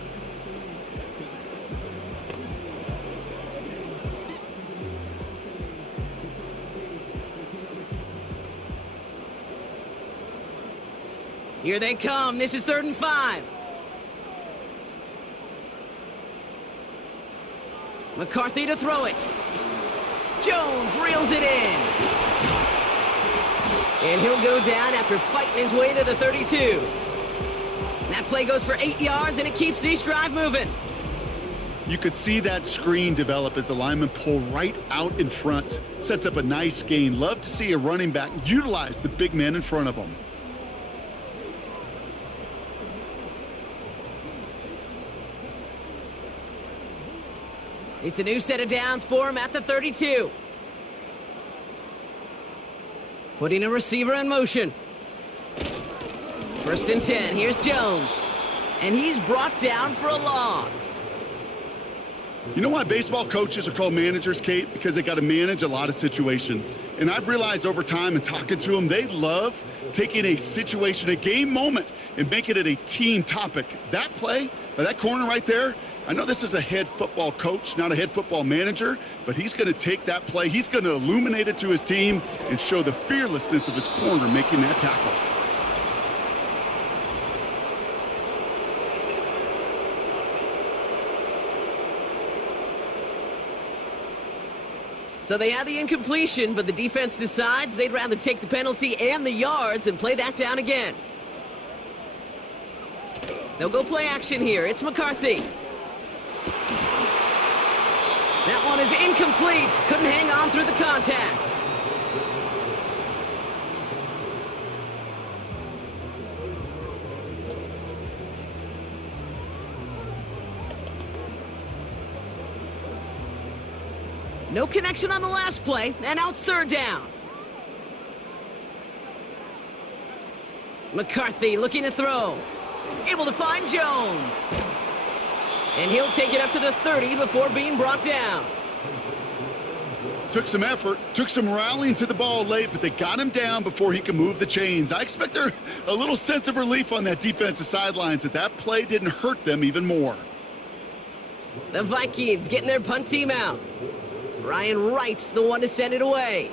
Here they come. This is 3rd and 5. McCarthy to throw it. Jones reels it in. And he'll go down after fighting his way to the 32. And that play goes for 8 yards, and it keeps this drive moving. You could see that screen develop as the lineman pull right out in front. Sets up a nice gain. Love to see a running back utilize the big man in front of him. It's a new set of downs for him at the 32. Putting a receiver in motion. 1st and 10. Here's Jones. And he's brought down for a loss. You know why baseball coaches are called managers, Kate? Because they got to manage a lot of situations. And I've realized over time and talking to them, they love taking a situation, a game moment, and making it a team topic. That play, by that corner right there, I know this is a head football coach, not a head football manager, but he's going to take that play. He's going to illuminate it to his team and show the fearlessness of his corner making that tackle. So they had the incompletion, but the defense decides they'd rather take the penalty and the yards and play that down again. They'll go play action here. It's McCarthy. That one is incomplete. Couldn't hang on through the contact. No connection on the last play, and now it's 3rd down. McCarthy looking to throw. Able to find Jones. And he'll take it up to the 30 before being brought down. Took some effort, took some rallying to the ball late, but they got him down before he could move the chains. I expect there a little sense of relief on that defensive sidelines that play didn't hurt them even more. The Vikings getting their punt team out. Ryan Wright's the one to send it away.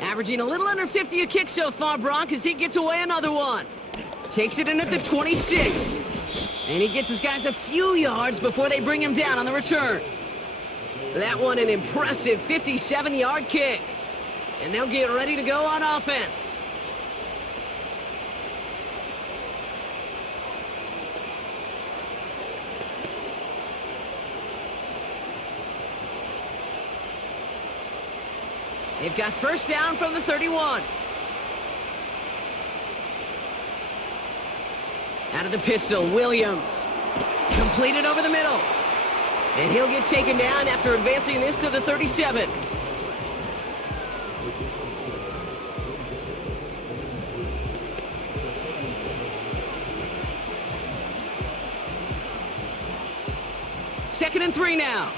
Averaging a little under 50 a kick so far, Brock, as he gets away another one. Takes it in at the 26. And he gets his guys a few yards before they bring him down on the return. That one an impressive 57-yard kick. And they'll get ready to go on offense. They've got first down from the 31. Out of the pistol, Williams. Completed over the middle. And he'll get taken down after advancing this to the 37. Second and 3 now.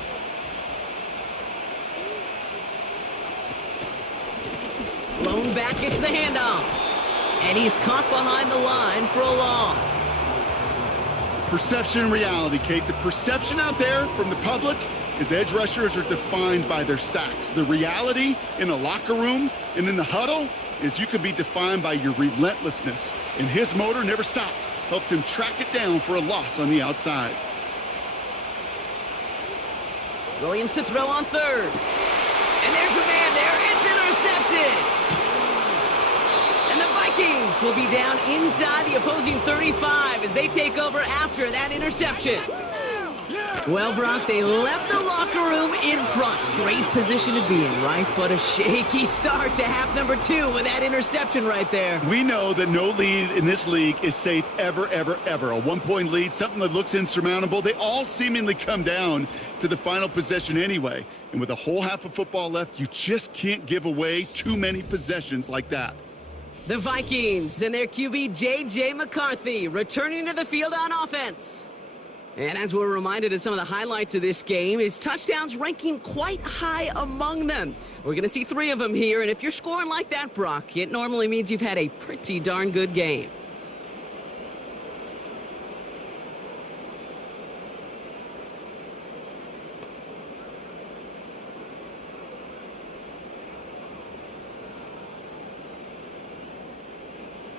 Lone back gets the handoff. And he's caught behind the line for a loss. Perception and reality, Kate. The perception out there from the public is edge rushers are defined by their sacks. The reality in a locker room and in the huddle is you can be defined by your relentlessness. And his motor never stopped. Helped him track it down for a loss on the outside. Williams to throw on third. And there's a man there. It's intercepted. And the Vikings will be down inside the opposing 35 as they take over after that interception. Well, Brock, they left the locker room in front. Great position to be in, right? But a shaky start to half number 2 with that interception right there. We know that no lead in this league is safe ever, ever, ever. A one-point lead, something that looks insurmountable. They all seemingly come down to the final possession anyway. And with a whole half of football left, you just can't give away too many possessions like that. The Vikings and their QB, J.J. McCarthy, returning to the field on offense. And as we're reminded of some of the highlights of this game, his touchdowns ranking quite high among them. We're going to see 3 of them here, and if you're scoring like that, Brock, it normally means you've had a pretty darn good game.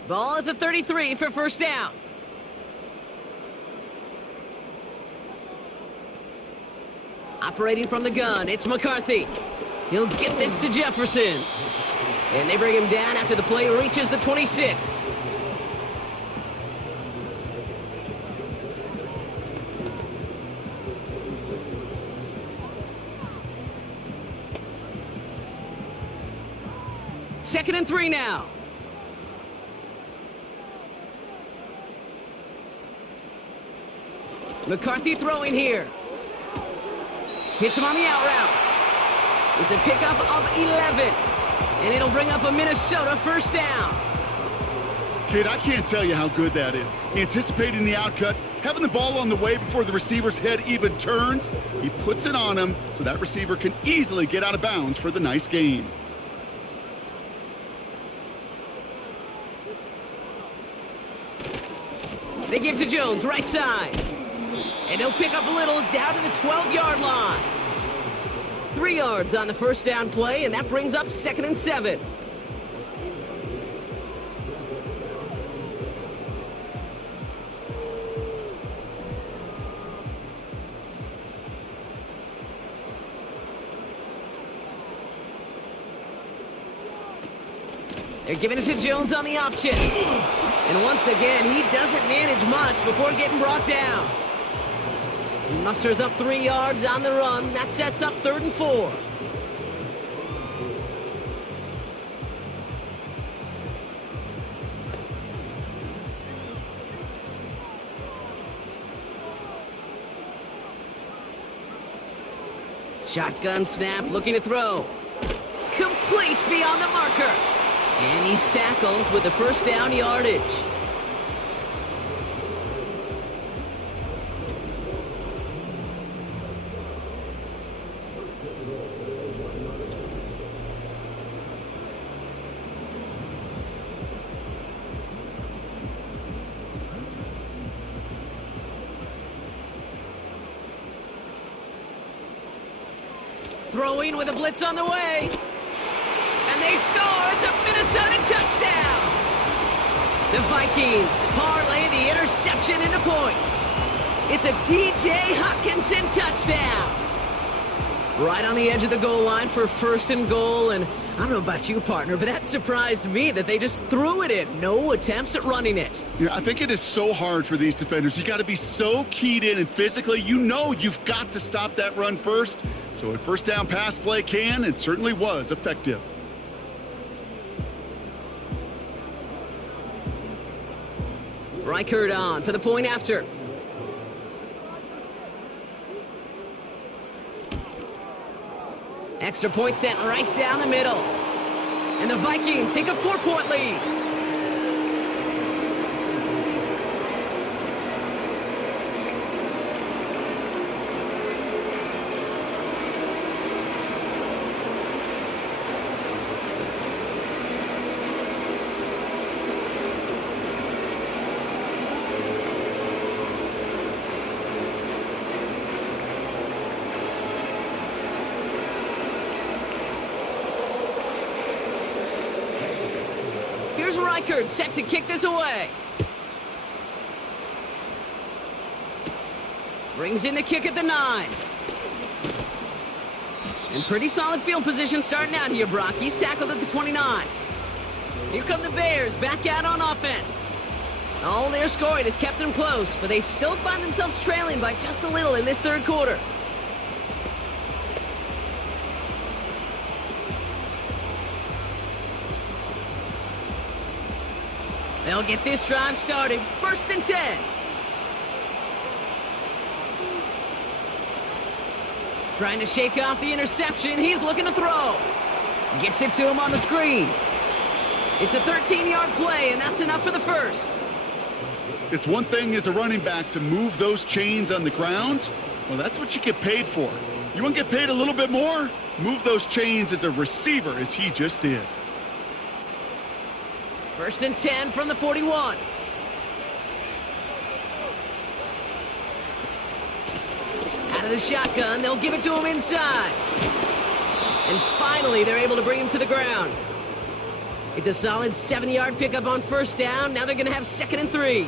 Ball at the 33 for first down. Operating from the gun, it's McCarthy. He'll get this to Jefferson. And they bring him down after the play reaches the 26. Second and 3 now. McCarthy throwing here. Hits him on the out route. It's a pickup of 11. And it'll bring up a Minnesota first down. Kid, I can't tell you how good that is. Anticipating the outcut, having the ball on the way before the receiver's head even turns. He puts it on him so that receiver can easily get out of bounds for the nice gain. They give to Jones, right side. And he'll pick up a little down to the 12-yard line. 3 yards on the first down play, and that brings up second and 7. They're giving it to Jones on the option. And once again, he doesn't manage much before getting brought down. He musters up 3 yards on the run. That sets up 3rd and 4. Shotgun snap, looking to throw. Complete beyond the marker. And he's tackled with the first down yardage. Throwing with a blitz on the way. And And they score. It's a Minnesota touchdown. The Vikings parlay the interception into points. It's a T.J. Hockenson touchdown. Right on the edge of the goal line for first and goal. And I don't know about you, partner, but that surprised me that they just threw it in. No attempts at running it. Yeah, I think it is so hard for these defenders. You got to be so keyed in and physically, you know you've got to stop that run first. So a first down pass play can and certainly was effective. Reichert on for the point after. Extra point sent right down the middle. And the Vikings take a 4-point lead. Here's Reichert set to kick this away. Brings in the kick at the 9. And pretty solid field position starting out here, Brock. He's tackled at the 29. Here come the Bears back out on offense. All their scoring has kept them close, but they still find themselves trailing by just a little in this third quarter. They'll get this drive started. First and 10. Trying to shake off the interception. He's looking to throw. Gets it to him on the screen. It's a 13-yard play, and that's enough for the first. It's one thing as a running back to move those chains on the ground. Well, that's what you get paid for. You want to get paid a little bit more? Move those chains as a receiver, as he just did. First and 10 from the 41. Out of the shotgun, they'll give it to him inside. And finally, they're able to bring him to the ground. It's a solid 7-yard pickup on first down. Now they're going to have 2nd and 3.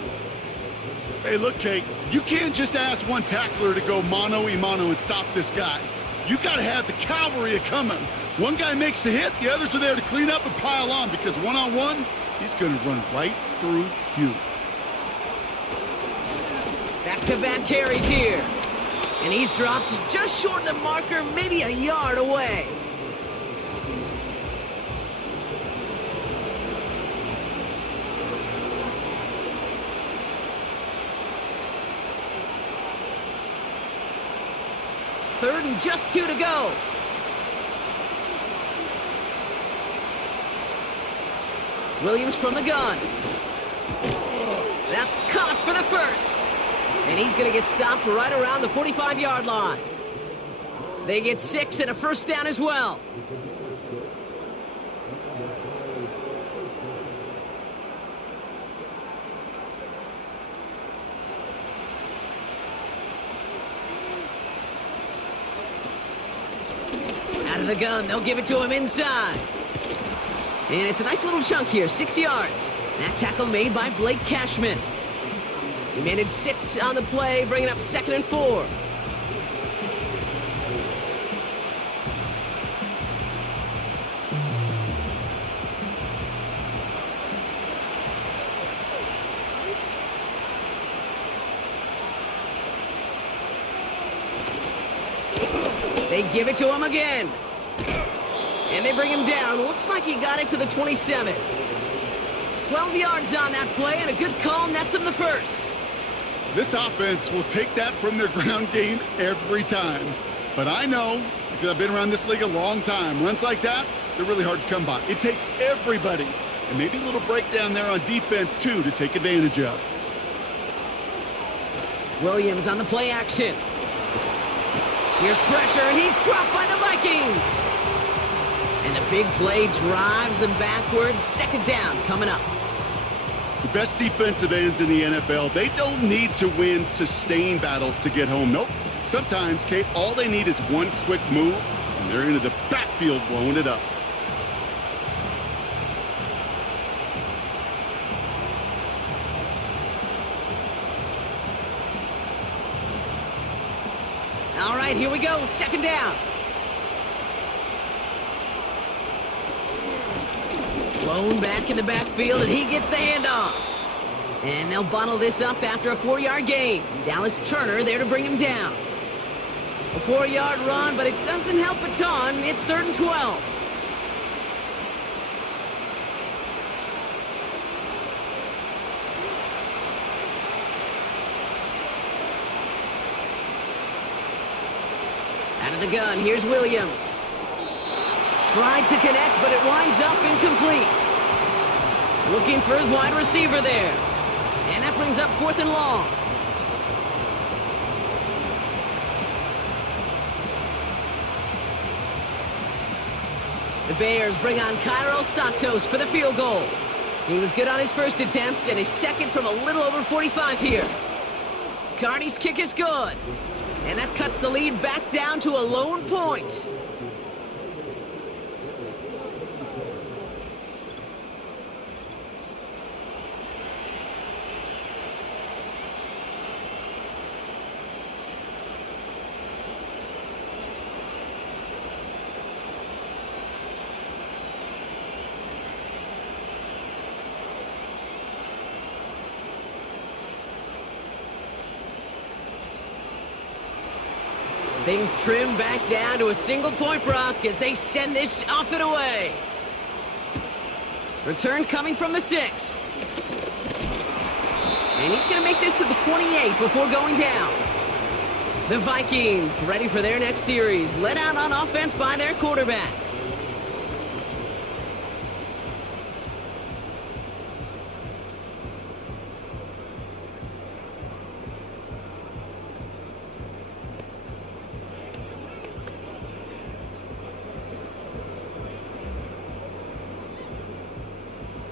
Hey, look, Kate, you can't just ask one tackler to go mano-a-mano and stop this guy. You got to have the cavalry coming. One guy makes a hit, the others are there to clean up and pile on, because one-on-one, he's going to run right through you. Back-to-back carries here. And he's dropped just short of the marker, maybe a yard away. Third and just 2 to go. Williams from the gun. That's caught for the first. And he's going to get stopped right around the 45-yard line. They get 6 and a first down as well. Out of the gun, they'll give it to him inside. And it's a nice little chunk here, 6 yards. That tackle made by Blake Cashman. He managed 6 on the play, bringing up 2nd and 4. They give it to him again. And they bring him down. Looks like he got it to the 27. 12 yards on that play, and a good call nets him the first. This offense will take that from their ground game every time. But I know, because I've been around this league a long time, runs like that, they're really hard to come by. It takes everybody, and maybe a little breakdown there on defense, too, to take advantage of. Williams on the play action. Here's pressure, and he's dropped by the Vikings. And the big play drives them backwards. 2nd down coming up. The best defensive ends in the NFL, they don't need to win sustained battles to get home. Nope. Sometimes, Kate, all they need is one quick move, and they're into the backfield blowing it up. All right, here we go. Second down. Blown back in the backfield, and he gets the handoff. And they'll bottle this up after a 4-yard gain. Dallas Turner there to bring him down. A 4-yard run, but it doesn't help a ton. It's 3rd and 12. Out of the gun, here's Williams. Tried to connect, but it winds up incomplete. Looking for his wide receiver there. And that brings up 4th and long. The Bears bring on Cairo Santos for the field goal. He was good on his first attempt, and his second from a little over 45 here. Carney's kick is good. And that cuts the lead back down to a lone point. Things trim back down to a single point, Brock, as they send this off and away. Return coming from the 6. And he's going to make this to the 28 before going down. The Vikings ready for their next series, led out on offense by their quarterback.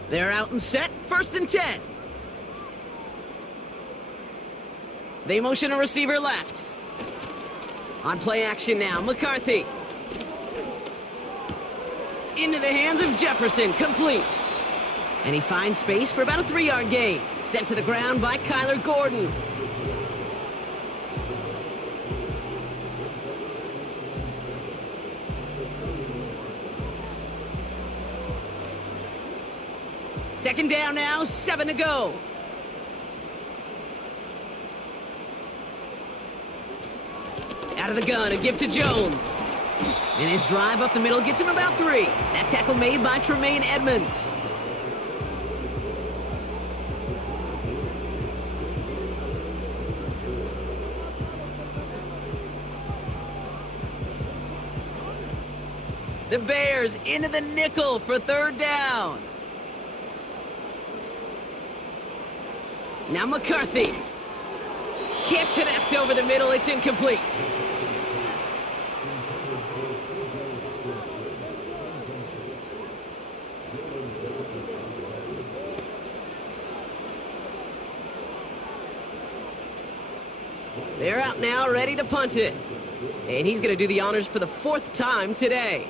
They're out and set, 1st and 10. They motion a receiver left. On play action now, McCarthy. Into the hands of Jefferson, complete. And he finds space for about a 3-yard gain. Sent to the ground by Kyler Gordon. Second down now, 7 to go. Out of the gun, a give to Jones. And his drive up the middle gets him about 3. That tackle made by Tremaine Edmonds. The Bears into the nickel for 3rd down. Now McCarthy. Can't connect over the middle. It's incomplete. They're out now, ready to punt it. And he's going to do the honors for the 4th time today.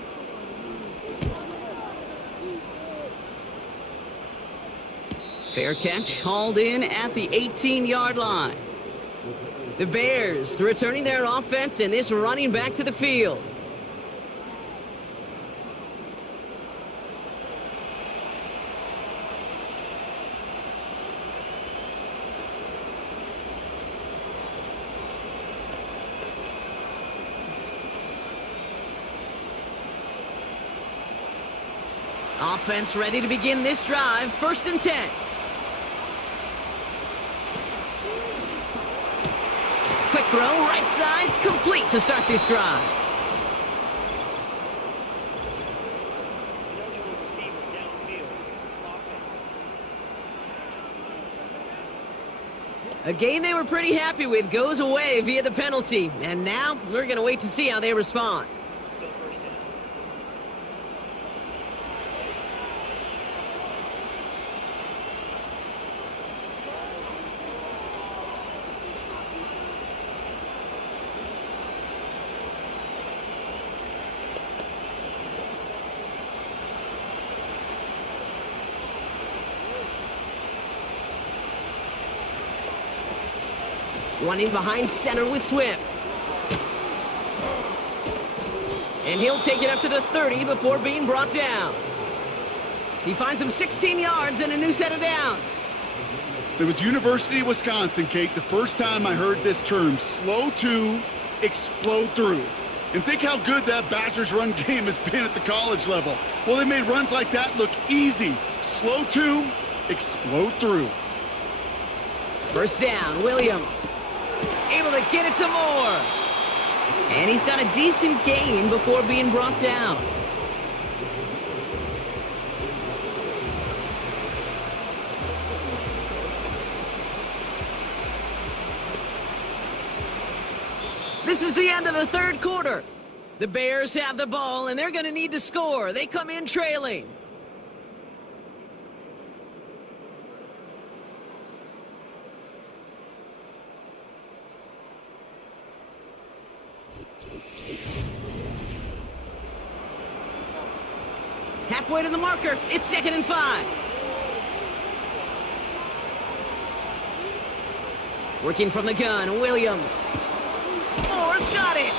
Fair catch, hauled in at the 18-yard line. The Bears returning their offense and this running back to the field. Offense ready to begin this drive, 1st and 10. Quick throw, right side, complete to start this drive. A game they were pretty happy with goes away via the penalty. And now we're going to wait to see how they respond. Running behind center with Swift. And he'll take it up to the 30 before being brought down. He finds him 16 yards and a new set of downs. It was University of Wisconsin, Kate, the first time I heard this term, slow to explode through. And think how good that Badgers run game has been at the college level. Well, they made runs like that look easy. Slow to explode through. First down, Williams. Able to get it to Moore. And he's got a decent gain before being brought down. This is the end of the third quarter. The Bears have the ball, and they're going to need to score. They come in trailing. Halfway to the marker. It's 2nd and 5. Working from the gun, Williams. Moore's got it.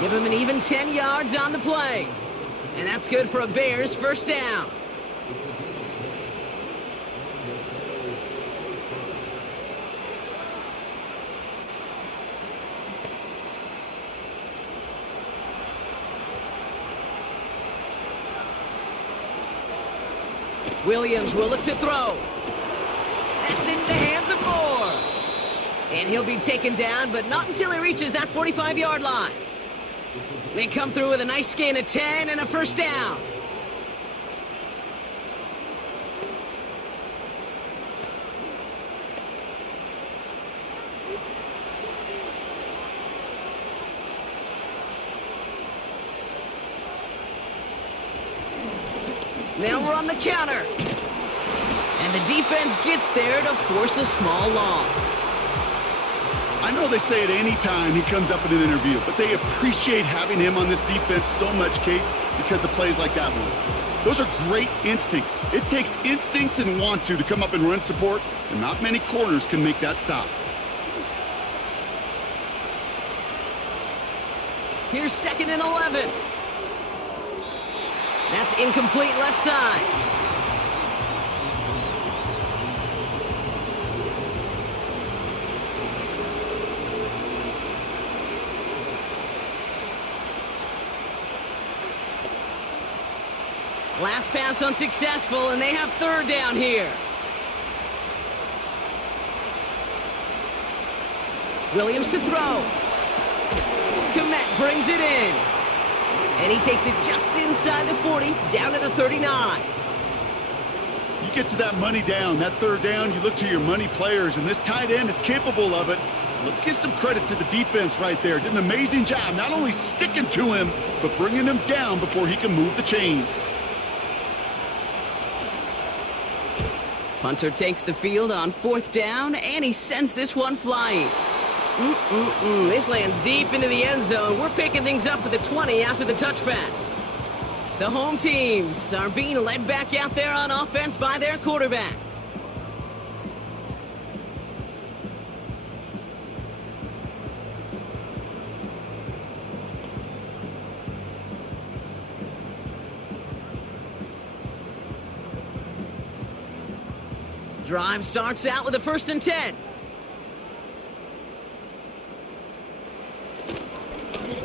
Give him an even 10 yards on the play. And that's good for a Bears first down. Williams will look to throw. That's in the hands of Moore. And he'll be taken down, but not until he reaches that 45-yard line. They come through with a nice gain of 10 and a first down. They'll run the counter. And the defense gets there to force a small loss. I know they say it any time he comes up in an interview, but they appreciate having him on this defense so much, Kate, because of plays like that one. Those are great instincts. It takes instincts and want to come up and run support, and not many corners can make that stop. Here's 2nd and 11. That's incomplete left side. Last pass unsuccessful, and they have 3rd down here. Williams to throw. Komet brings it in. And he takes it just inside the 40, down to the 39. You get to that money down, that 3rd down, you look to your money players, and this tight end is capable of it. Let's give some credit to the defense right there. Did an amazing job, not only sticking to him, but bringing him down before he can move the chains. Punter takes the field on 4th down, and he sends this one flying. This lands deep into the end zone. We're picking things up for the 20 after the touchback. The home teams are being led back out there on offense by their quarterback. Drive starts out with a 1st and 10.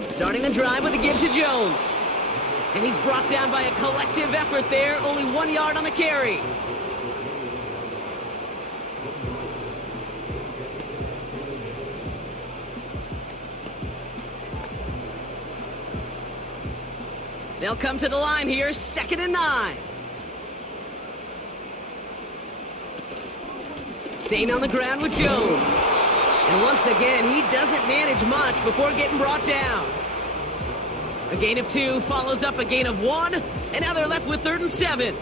Starting the drive with a give to Jones. And he's brought down by a collective effort there. Only 1 yard on the carry. They'll come to the line here, 2nd and 9. Staying on the ground with Jones. And once again, he doesn't manage much before getting brought down. A gain of 2 follows up a gain of 1, and now they're left with 3rd and 7.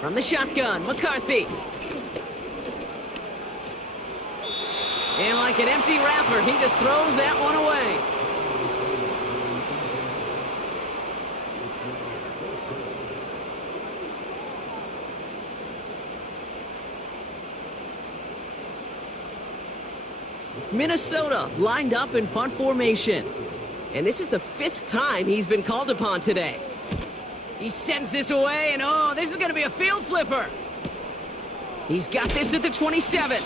From the shotgun, McCarthy. And like an empty wrapper, he just throws that one away. Minnesota lined up in punt formation. And this is the 5th time he's been called upon today. He sends this away, and oh, this is going to be a field flipper. He's got this at the 27.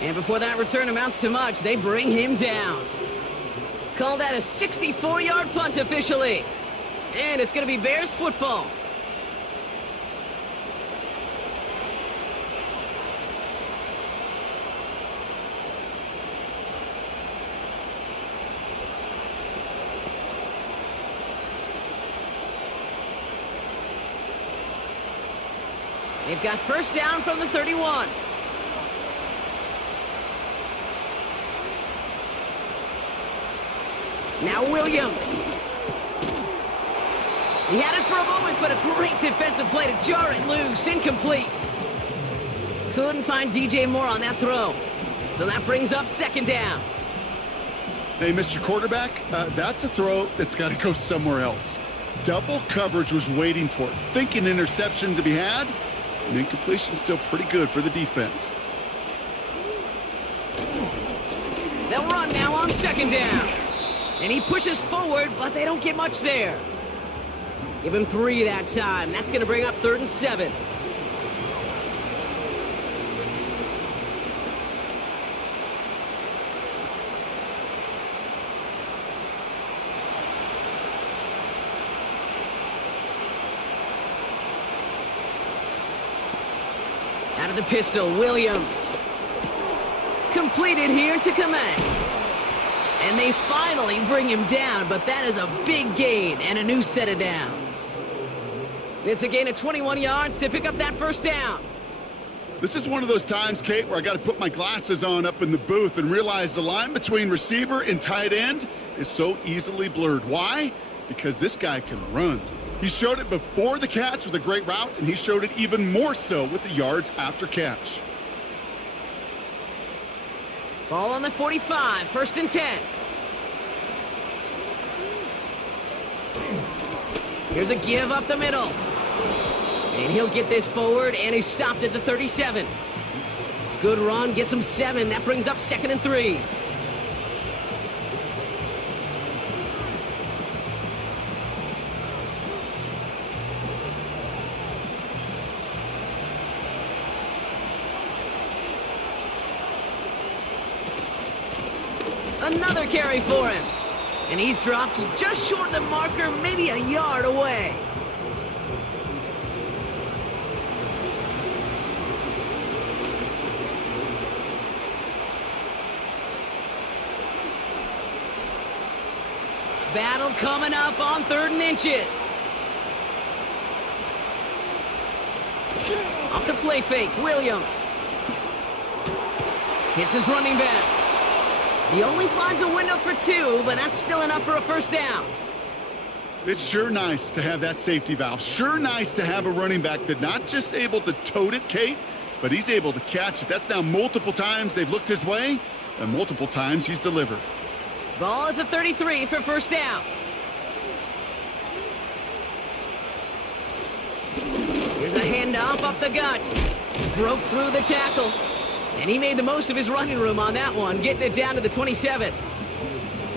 And before that return amounts to much, they bring him down. Call that a 64-yard punt officially. And it's going to be Bears football. They've got first down from the 31. Now Williams. He had it for a moment, but a great defensive play to jar it loose. Incomplete. Couldn't find DJ Moore on that throw. So that brings up second down. Hey, Mr. Quarterback, that's a throw that's got to go somewhere else. Double coverage was waiting for it. Thinking interception to be had. And incompletion still pretty good for the defense. They'll run now on second down. And he pushes forward, but they don't get much there. Give him 3 that time. That's going to bring up 3rd and 7. Out of the pistol, Williams. Completed here to Komet. And they finally bring him down, but that is a big gain and a new set of downs. It's a gain of 21 yards to pick up that first down. This is one of those times, Kate, where I got to put my glasses on up in the booth and realize the line between receiver and tight end is so easily blurred. Why? Because this guy can run. He showed it before the catch with a great route, and he showed it even more so with the yards after catch. Ball on the 45, 1st and 10. Here's a give up the middle. And he'll get this forward, and he's stopped at the 37. Good run, gets him 7. That brings up 2nd and 3. Another carry for him. And he's dropped just short of the marker, maybe a yard away. Battle coming up on 3rd and inches. Off the play fake, Williams. Hits his running back. He only finds a window for 2, but that's still enough for a first down. It's sure nice to have that safety valve. Sure nice to have a running back that's not just able to tote it, Kate, but he's able to catch it. That's now multiple times they've looked his way, and multiple times he's delivered. Ball at the 33 for first down. Here's a handoff up the gut. Broke through the tackle. And he made the most of his running room on that one, getting it down to the 27.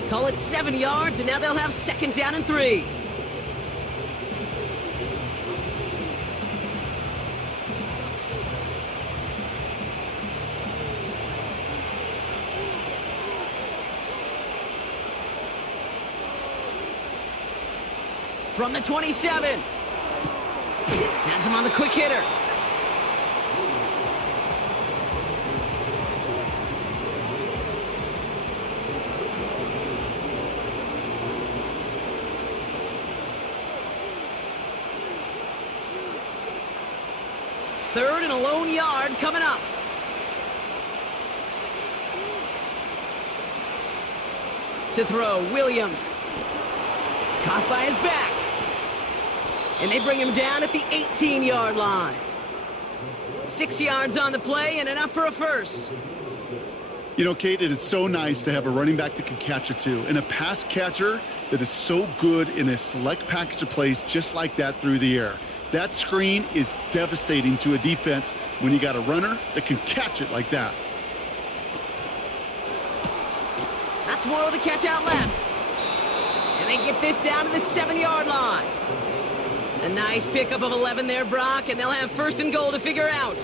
Call it 7 yards, and now they'll have 2nd down and 3. From the 27. Has him on the quick hitter. Third and a lone yard coming up. To throw, Williams. Caught by his back. And they bring him down at the 18-yard line. 6 yards on the play and enough for a first. You know, Kate, it is so nice to have a running back that can catch it too, and a pass catcher that is so good in a select package of plays just like that through the air. That screen is devastating to a defense when you got a runner that can catch it like that. Lots more with the catch out left. And they get this down to the 7-yard line. A nice pickup of 11 there, Brock, and they'll have 1st and goal to figure out.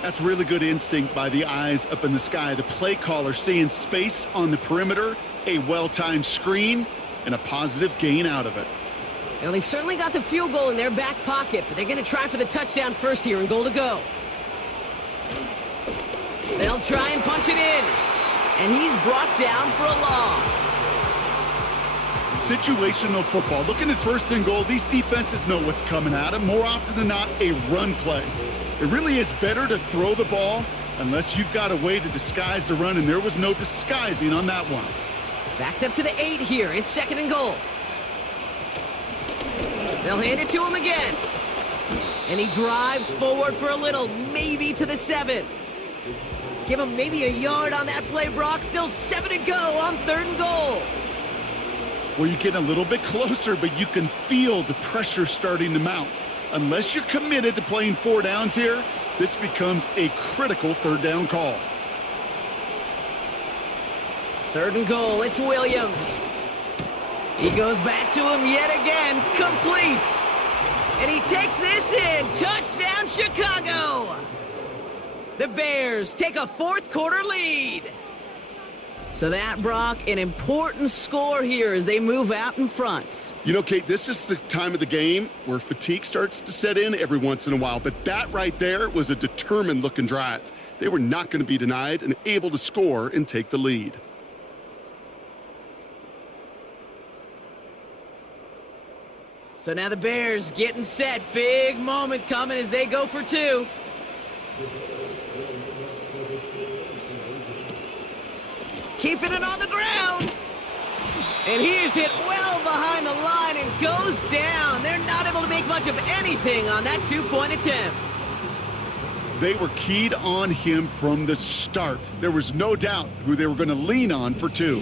That's really good instinct by the eyes up in the sky. The play caller seeing space on the perimeter, a well-timed screen, and a positive gain out of it. Well, they've certainly got the field goal in their back pocket, but they're going to try for the touchdown first here and goal to go. They'll try and punch it in, and he's brought down for a loss. Situational football. Looking at 1st and goal, these defenses know what's coming at them. More often than not, a run play. It really is better to throw the ball unless you've got a way to disguise the run, and there was no disguising on that one. Backed up to the 8 here. It's 2nd and goal. They'll hand it to him again. And he drives forward for a little, maybe to the 7. Give him maybe a yard on that play, Brock. Still 7 to go on 3rd and goal. Well, you get a little bit closer, but you can feel the pressure starting to mount. Unless you're committed to playing 4 downs here, this becomes a critical 3rd down call. 3rd and goal, it's Williams. He goes back to him yet again, complete. And he takes this in, touchdown Chicago. The Bears take a 4th quarter lead. So that, Brock, an important score here as they move out in front. You know, Kate, this is the time of the game where fatigue starts to set in every once in a while. But that right there was a determined-looking drive. They were not going to be denied and able to score and take the lead. So now the Bears getting set. Big moment coming as they go for 2. Keeping it on the ground. And he is hit well behind the line and goes down. They're not able to make much of anything on that 2-point attempt. They were keyed on him from the start. There was no doubt who they were going to lean on for 2.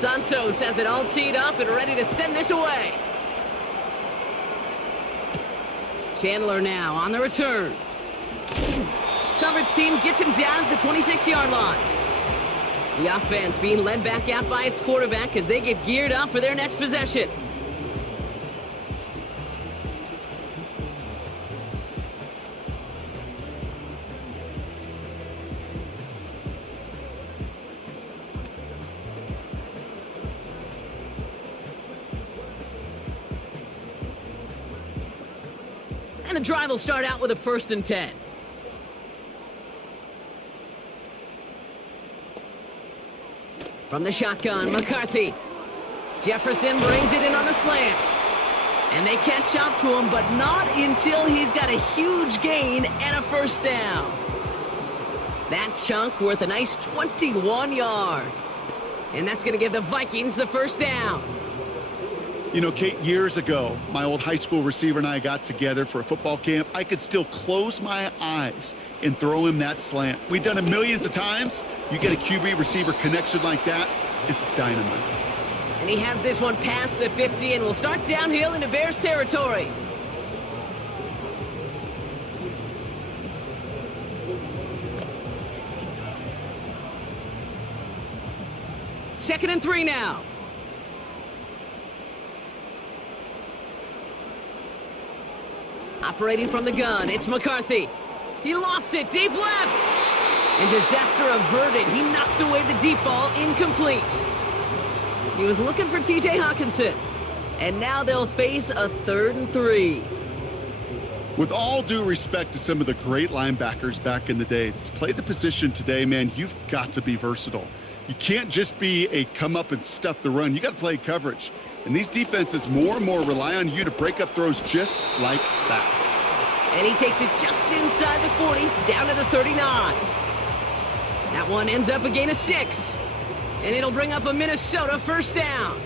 Santos has it all teed up and ready to send this away. Chandler now on the return. Coverage team gets him down at the 26-yard line. The offense being led back out by its quarterback as they get geared up for their next possession. And the drive will start out with a 1st and 10. From the shotgun, McCarthy. Jefferson brings it in on the slant. And they catch up to him, but not until he's got a huge gain and a 1st down. That chunk worth a nice 21 yards. And that's going to give the Vikings the 1st down. You know, Kate, years ago, my old high school receiver and I got together for a football camp. I could still close my eyes and throw him that slant. We've done it millions of times. You get a QB receiver connection like that, it's dynamite. And he has this one past the 50 and will start downhill into Bears territory. Second and 3 now. Operating from the gun, it's McCarthy. He lofts it deep left. And disaster averted. He knocks away the deep ball, incomplete. He was looking for TJ Hawkinson. And now they'll face a 3rd and 3. With all due respect to some of the great linebackers back in the day, to play the position today, man, you've got to be versatile. You can't just be a come up and stuff the run. You got to play coverage. And these defenses more and more rely on you to break up throws just like that. And he takes it just inside the 40, down to the 39. That one ends up a gain of 6. And it'll bring up a Minnesota first down.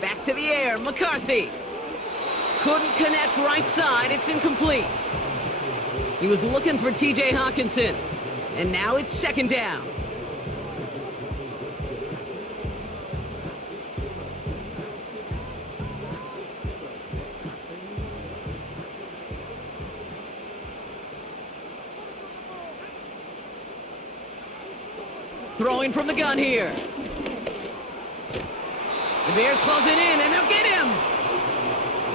Back to the air, McCarthy. Couldn't connect right side, it's incomplete. He was looking for TJ Hawkinson. And now it's second down. Throwing from the gun here. The Bears closing in, and they'll get him.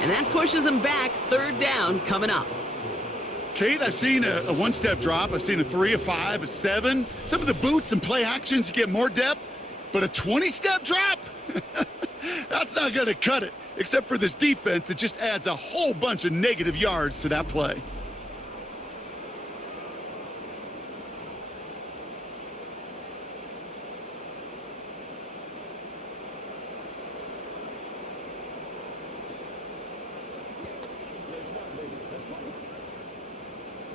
And that pushes them back. Third down coming up. Kate, I've seen a one-step drop. I've seen a 3, a 5, a 7. Some of the boots and play actions get more depth. But a 20-step drop? That's not going to cut it. Except for this defense, it just adds a whole bunch of negative yards to that play.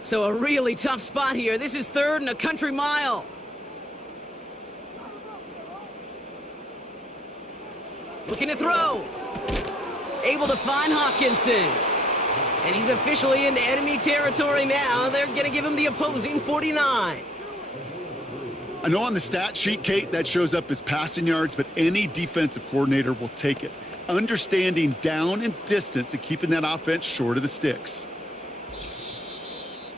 So a really tough spot here. This is third and a country mile. Looking to throw. Able to find Hawkinson. And he's officially into enemy territory now. They're going to give him the opposing 49. I know on the stat sheet, Kate, that shows up as passing yards, but any defensive coordinator will take it. Understanding down and distance and keeping that offense short of the sticks.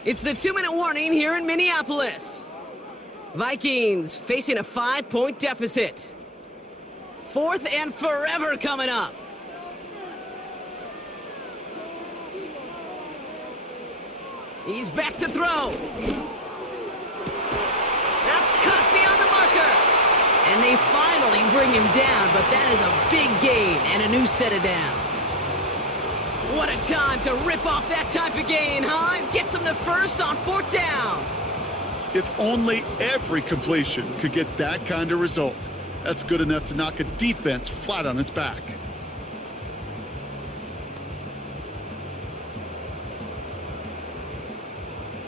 It's the 2-minute warning here in Minneapolis. Vikings facing a 5-point deficit. Fourth and forever coming up. He's back to throw. That's caught beyond the marker. And they finally bring him down, but that is a big gain and a new set of downs. What a time to rip off that type of gain, huh? Gets him the first on fourth down. If only every completion could get that kind of result. That's good enough to knock a defense flat on its back.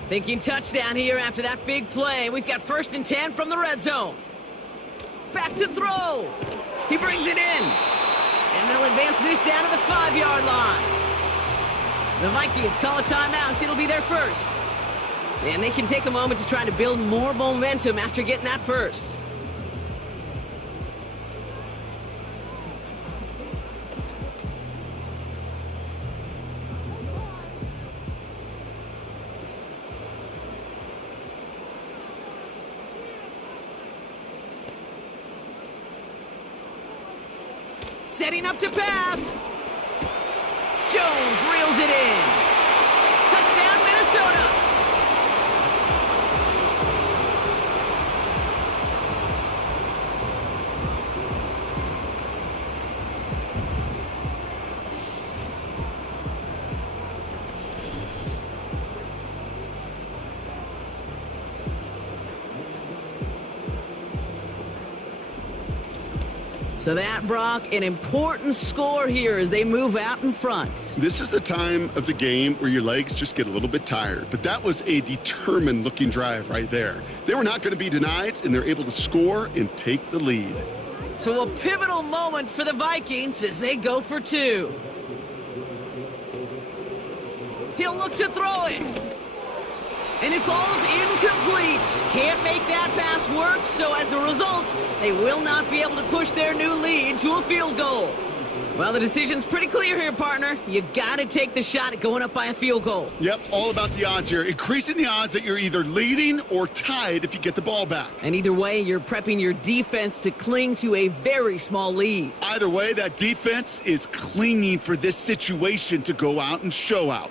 Thinking touchdown here after that big play. We've got 1st and 10 from the red zone. Back to throw. He brings it in. And they'll advance this down to the 5-yard line. The Vikings call a timeout. It'll be their first. And they can take a moment to try to build more momentum after getting that first. Setting up to pass. Jones reels it in. Touchdown, Minnesota. So that, Brock, an important score here as they move out in front. This is the time of the game where your legs just get a little bit tired. But that was a determined-looking drive right there. They were not going to be denied, and they're able to score and take the lead. So a pivotal moment for the Vikings as they go for 2. He'll look to throw it. And it falls incomplete. Can't make that pass work, so as a result, they will not be able to push their new lead to a field goal. Well, the decision's pretty clear here, partner. You got to take the shot at going up by a field goal. Yep, all about the odds here. Increasing the odds that you're either leading or tied if you get the ball back. And either way, you're prepping your defense to cling to a very small lead. Either way, that defense is clinging for this situation to go out and show out.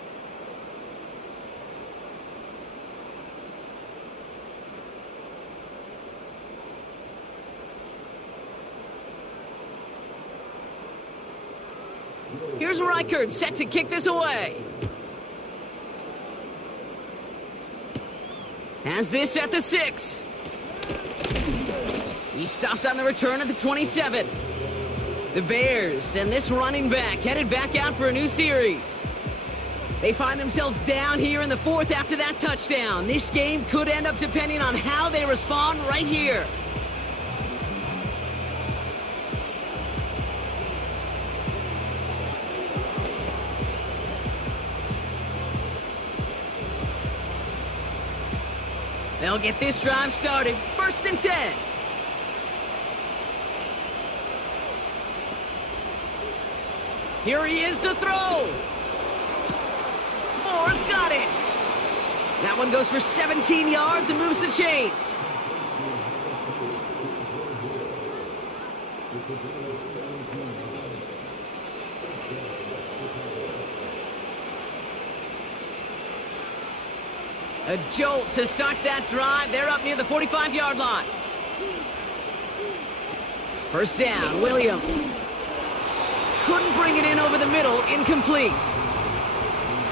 Here's Reichert set to kick this away. Has this at the 6. He stopped on the return at the 27. The Bears and this running back headed back out for a new series. They find themselves down here in the 4th after that touchdown. This game could end up depending on how they respond right here. They'll get this drive started. 1st and 10. Here he is to throw. Moore's got it. That one goes for 17 yards and moves the chains. A jolt to start that drive. They're up near the 45-yard line. 1st down, Williams. Couldn't bring it in over the middle, incomplete.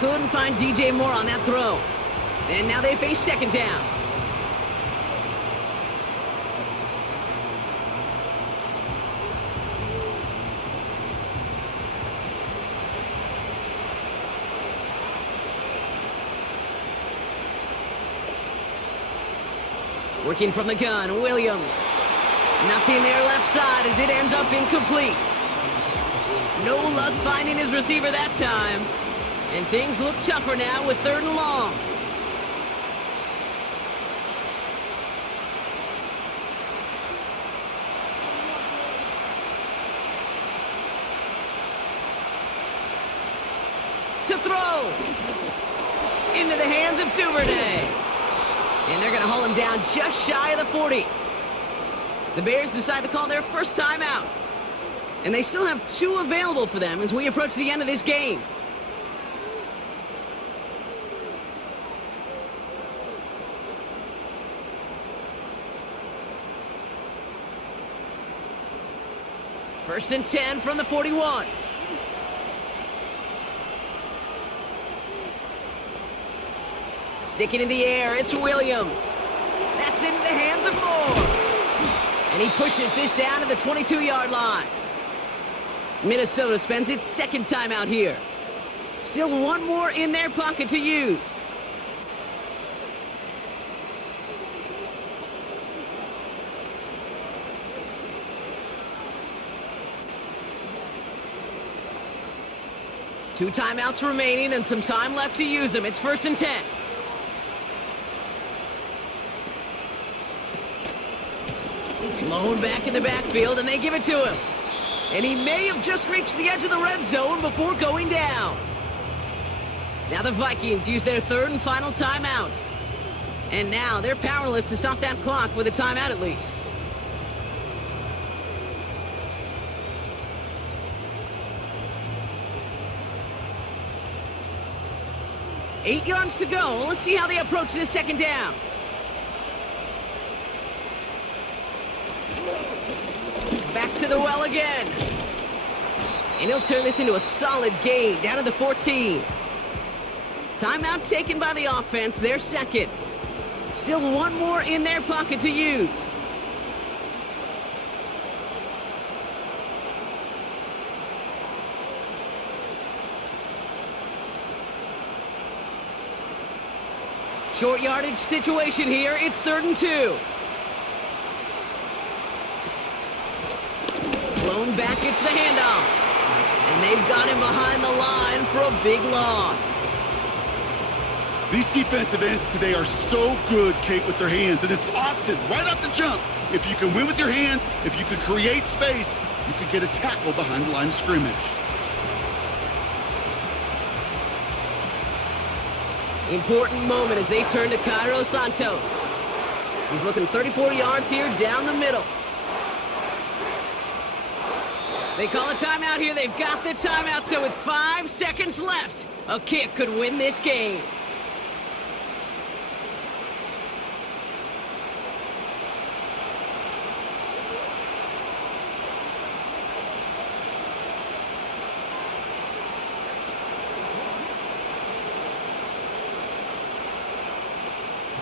Couldn't find DJ Moore on that throw. And now they face 2nd down. Working from the gun, Williams. Nothing there left side as it ends up incomplete. No luck finding his receiver that time. And things look tougher now with 3rd and long. To throw. Into the hands of Duvernay. And they're going to haul him down just shy of the 40. The Bears decide to call their first timeout. And they still have 2 available for them as we approach the end of this game. First and 10 from the 41. Sticking in the air, it's Williams. That's into the hands of Moore. And he pushes this down to the 22-yard line. Minnesota spends its 2nd timeout here. Still 1 more in their pocket to use. Two timeouts remaining and some time left to use them. It's 1st and 10. Lone back in the backfield, and they give it to him. And he may have just reached the edge of the red zone before going down. Now the Vikings use their 3rd and final timeout. And now they're powerless to stop that clock with a timeout at least. Eight yards to go. Let's see how they approach this 2nd down. Back to the well again. And he'll turn this into a solid gain down to the 14. Timeout taken by the offense, their 2nd. Still 1 more in their pocket to use. Short yardage situation here. It's 3rd and 2. Blown back, it's the handoff. And they've got him behind the line for a big loss. These defensive ends today are so good, Kate, with their hands. And it's often, right off the jump, if you can win with your hands, if you can create space, you can get a tackle behind the line of scrimmage. Important moment as they turn to Cairo Santos. He's looking 34 yards here down the middle. They call a timeout here. They've got the timeout, so with 5 seconds left, a kick could win this game.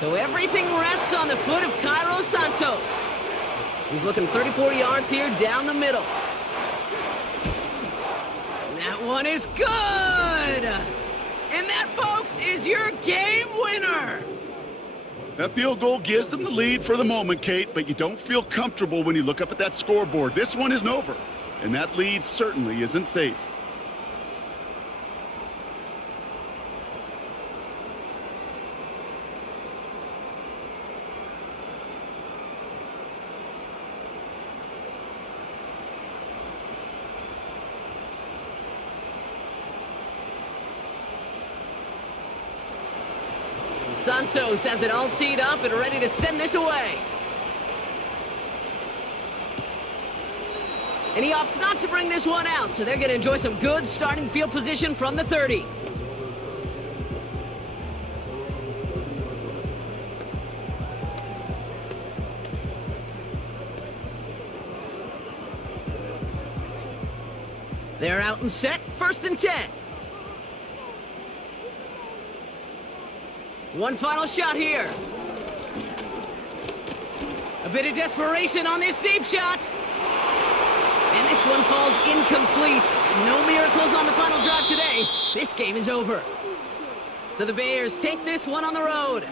So everything rests on the foot of Cairo Santos. He's looking 34 yards here down the middle. That one is good! And that, folks, is your game winner! That field goal gives them the lead for the moment, Kate, but you don't feel comfortable when you look up at that scoreboard. This one isn't over, and that lead certainly isn't safe. Santos has it all teed up and ready to send this away. And he opts not to bring this one out, so they're going to enjoy some good starting field position from the 30. They're out and set, 1st and 10. One final shot here. A bit of desperation on this deep shot. And this one falls incomplete. No miracles on the final drive today. This game is over. So the Bears take this one on the road.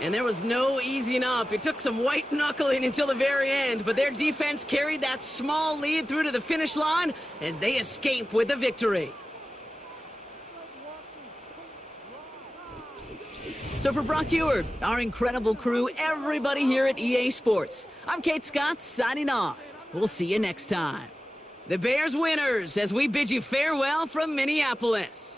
And there was no easing up. It took some white knuckling until the very end, but their defense carried that small lead through to the finish line as they escape with the victory. So for Brock Eward, our incredible crew, everybody here at EA Sports, I'm Kate Scott signing off. We'll see you next time. The Bears winners as we bid you farewell from Minneapolis.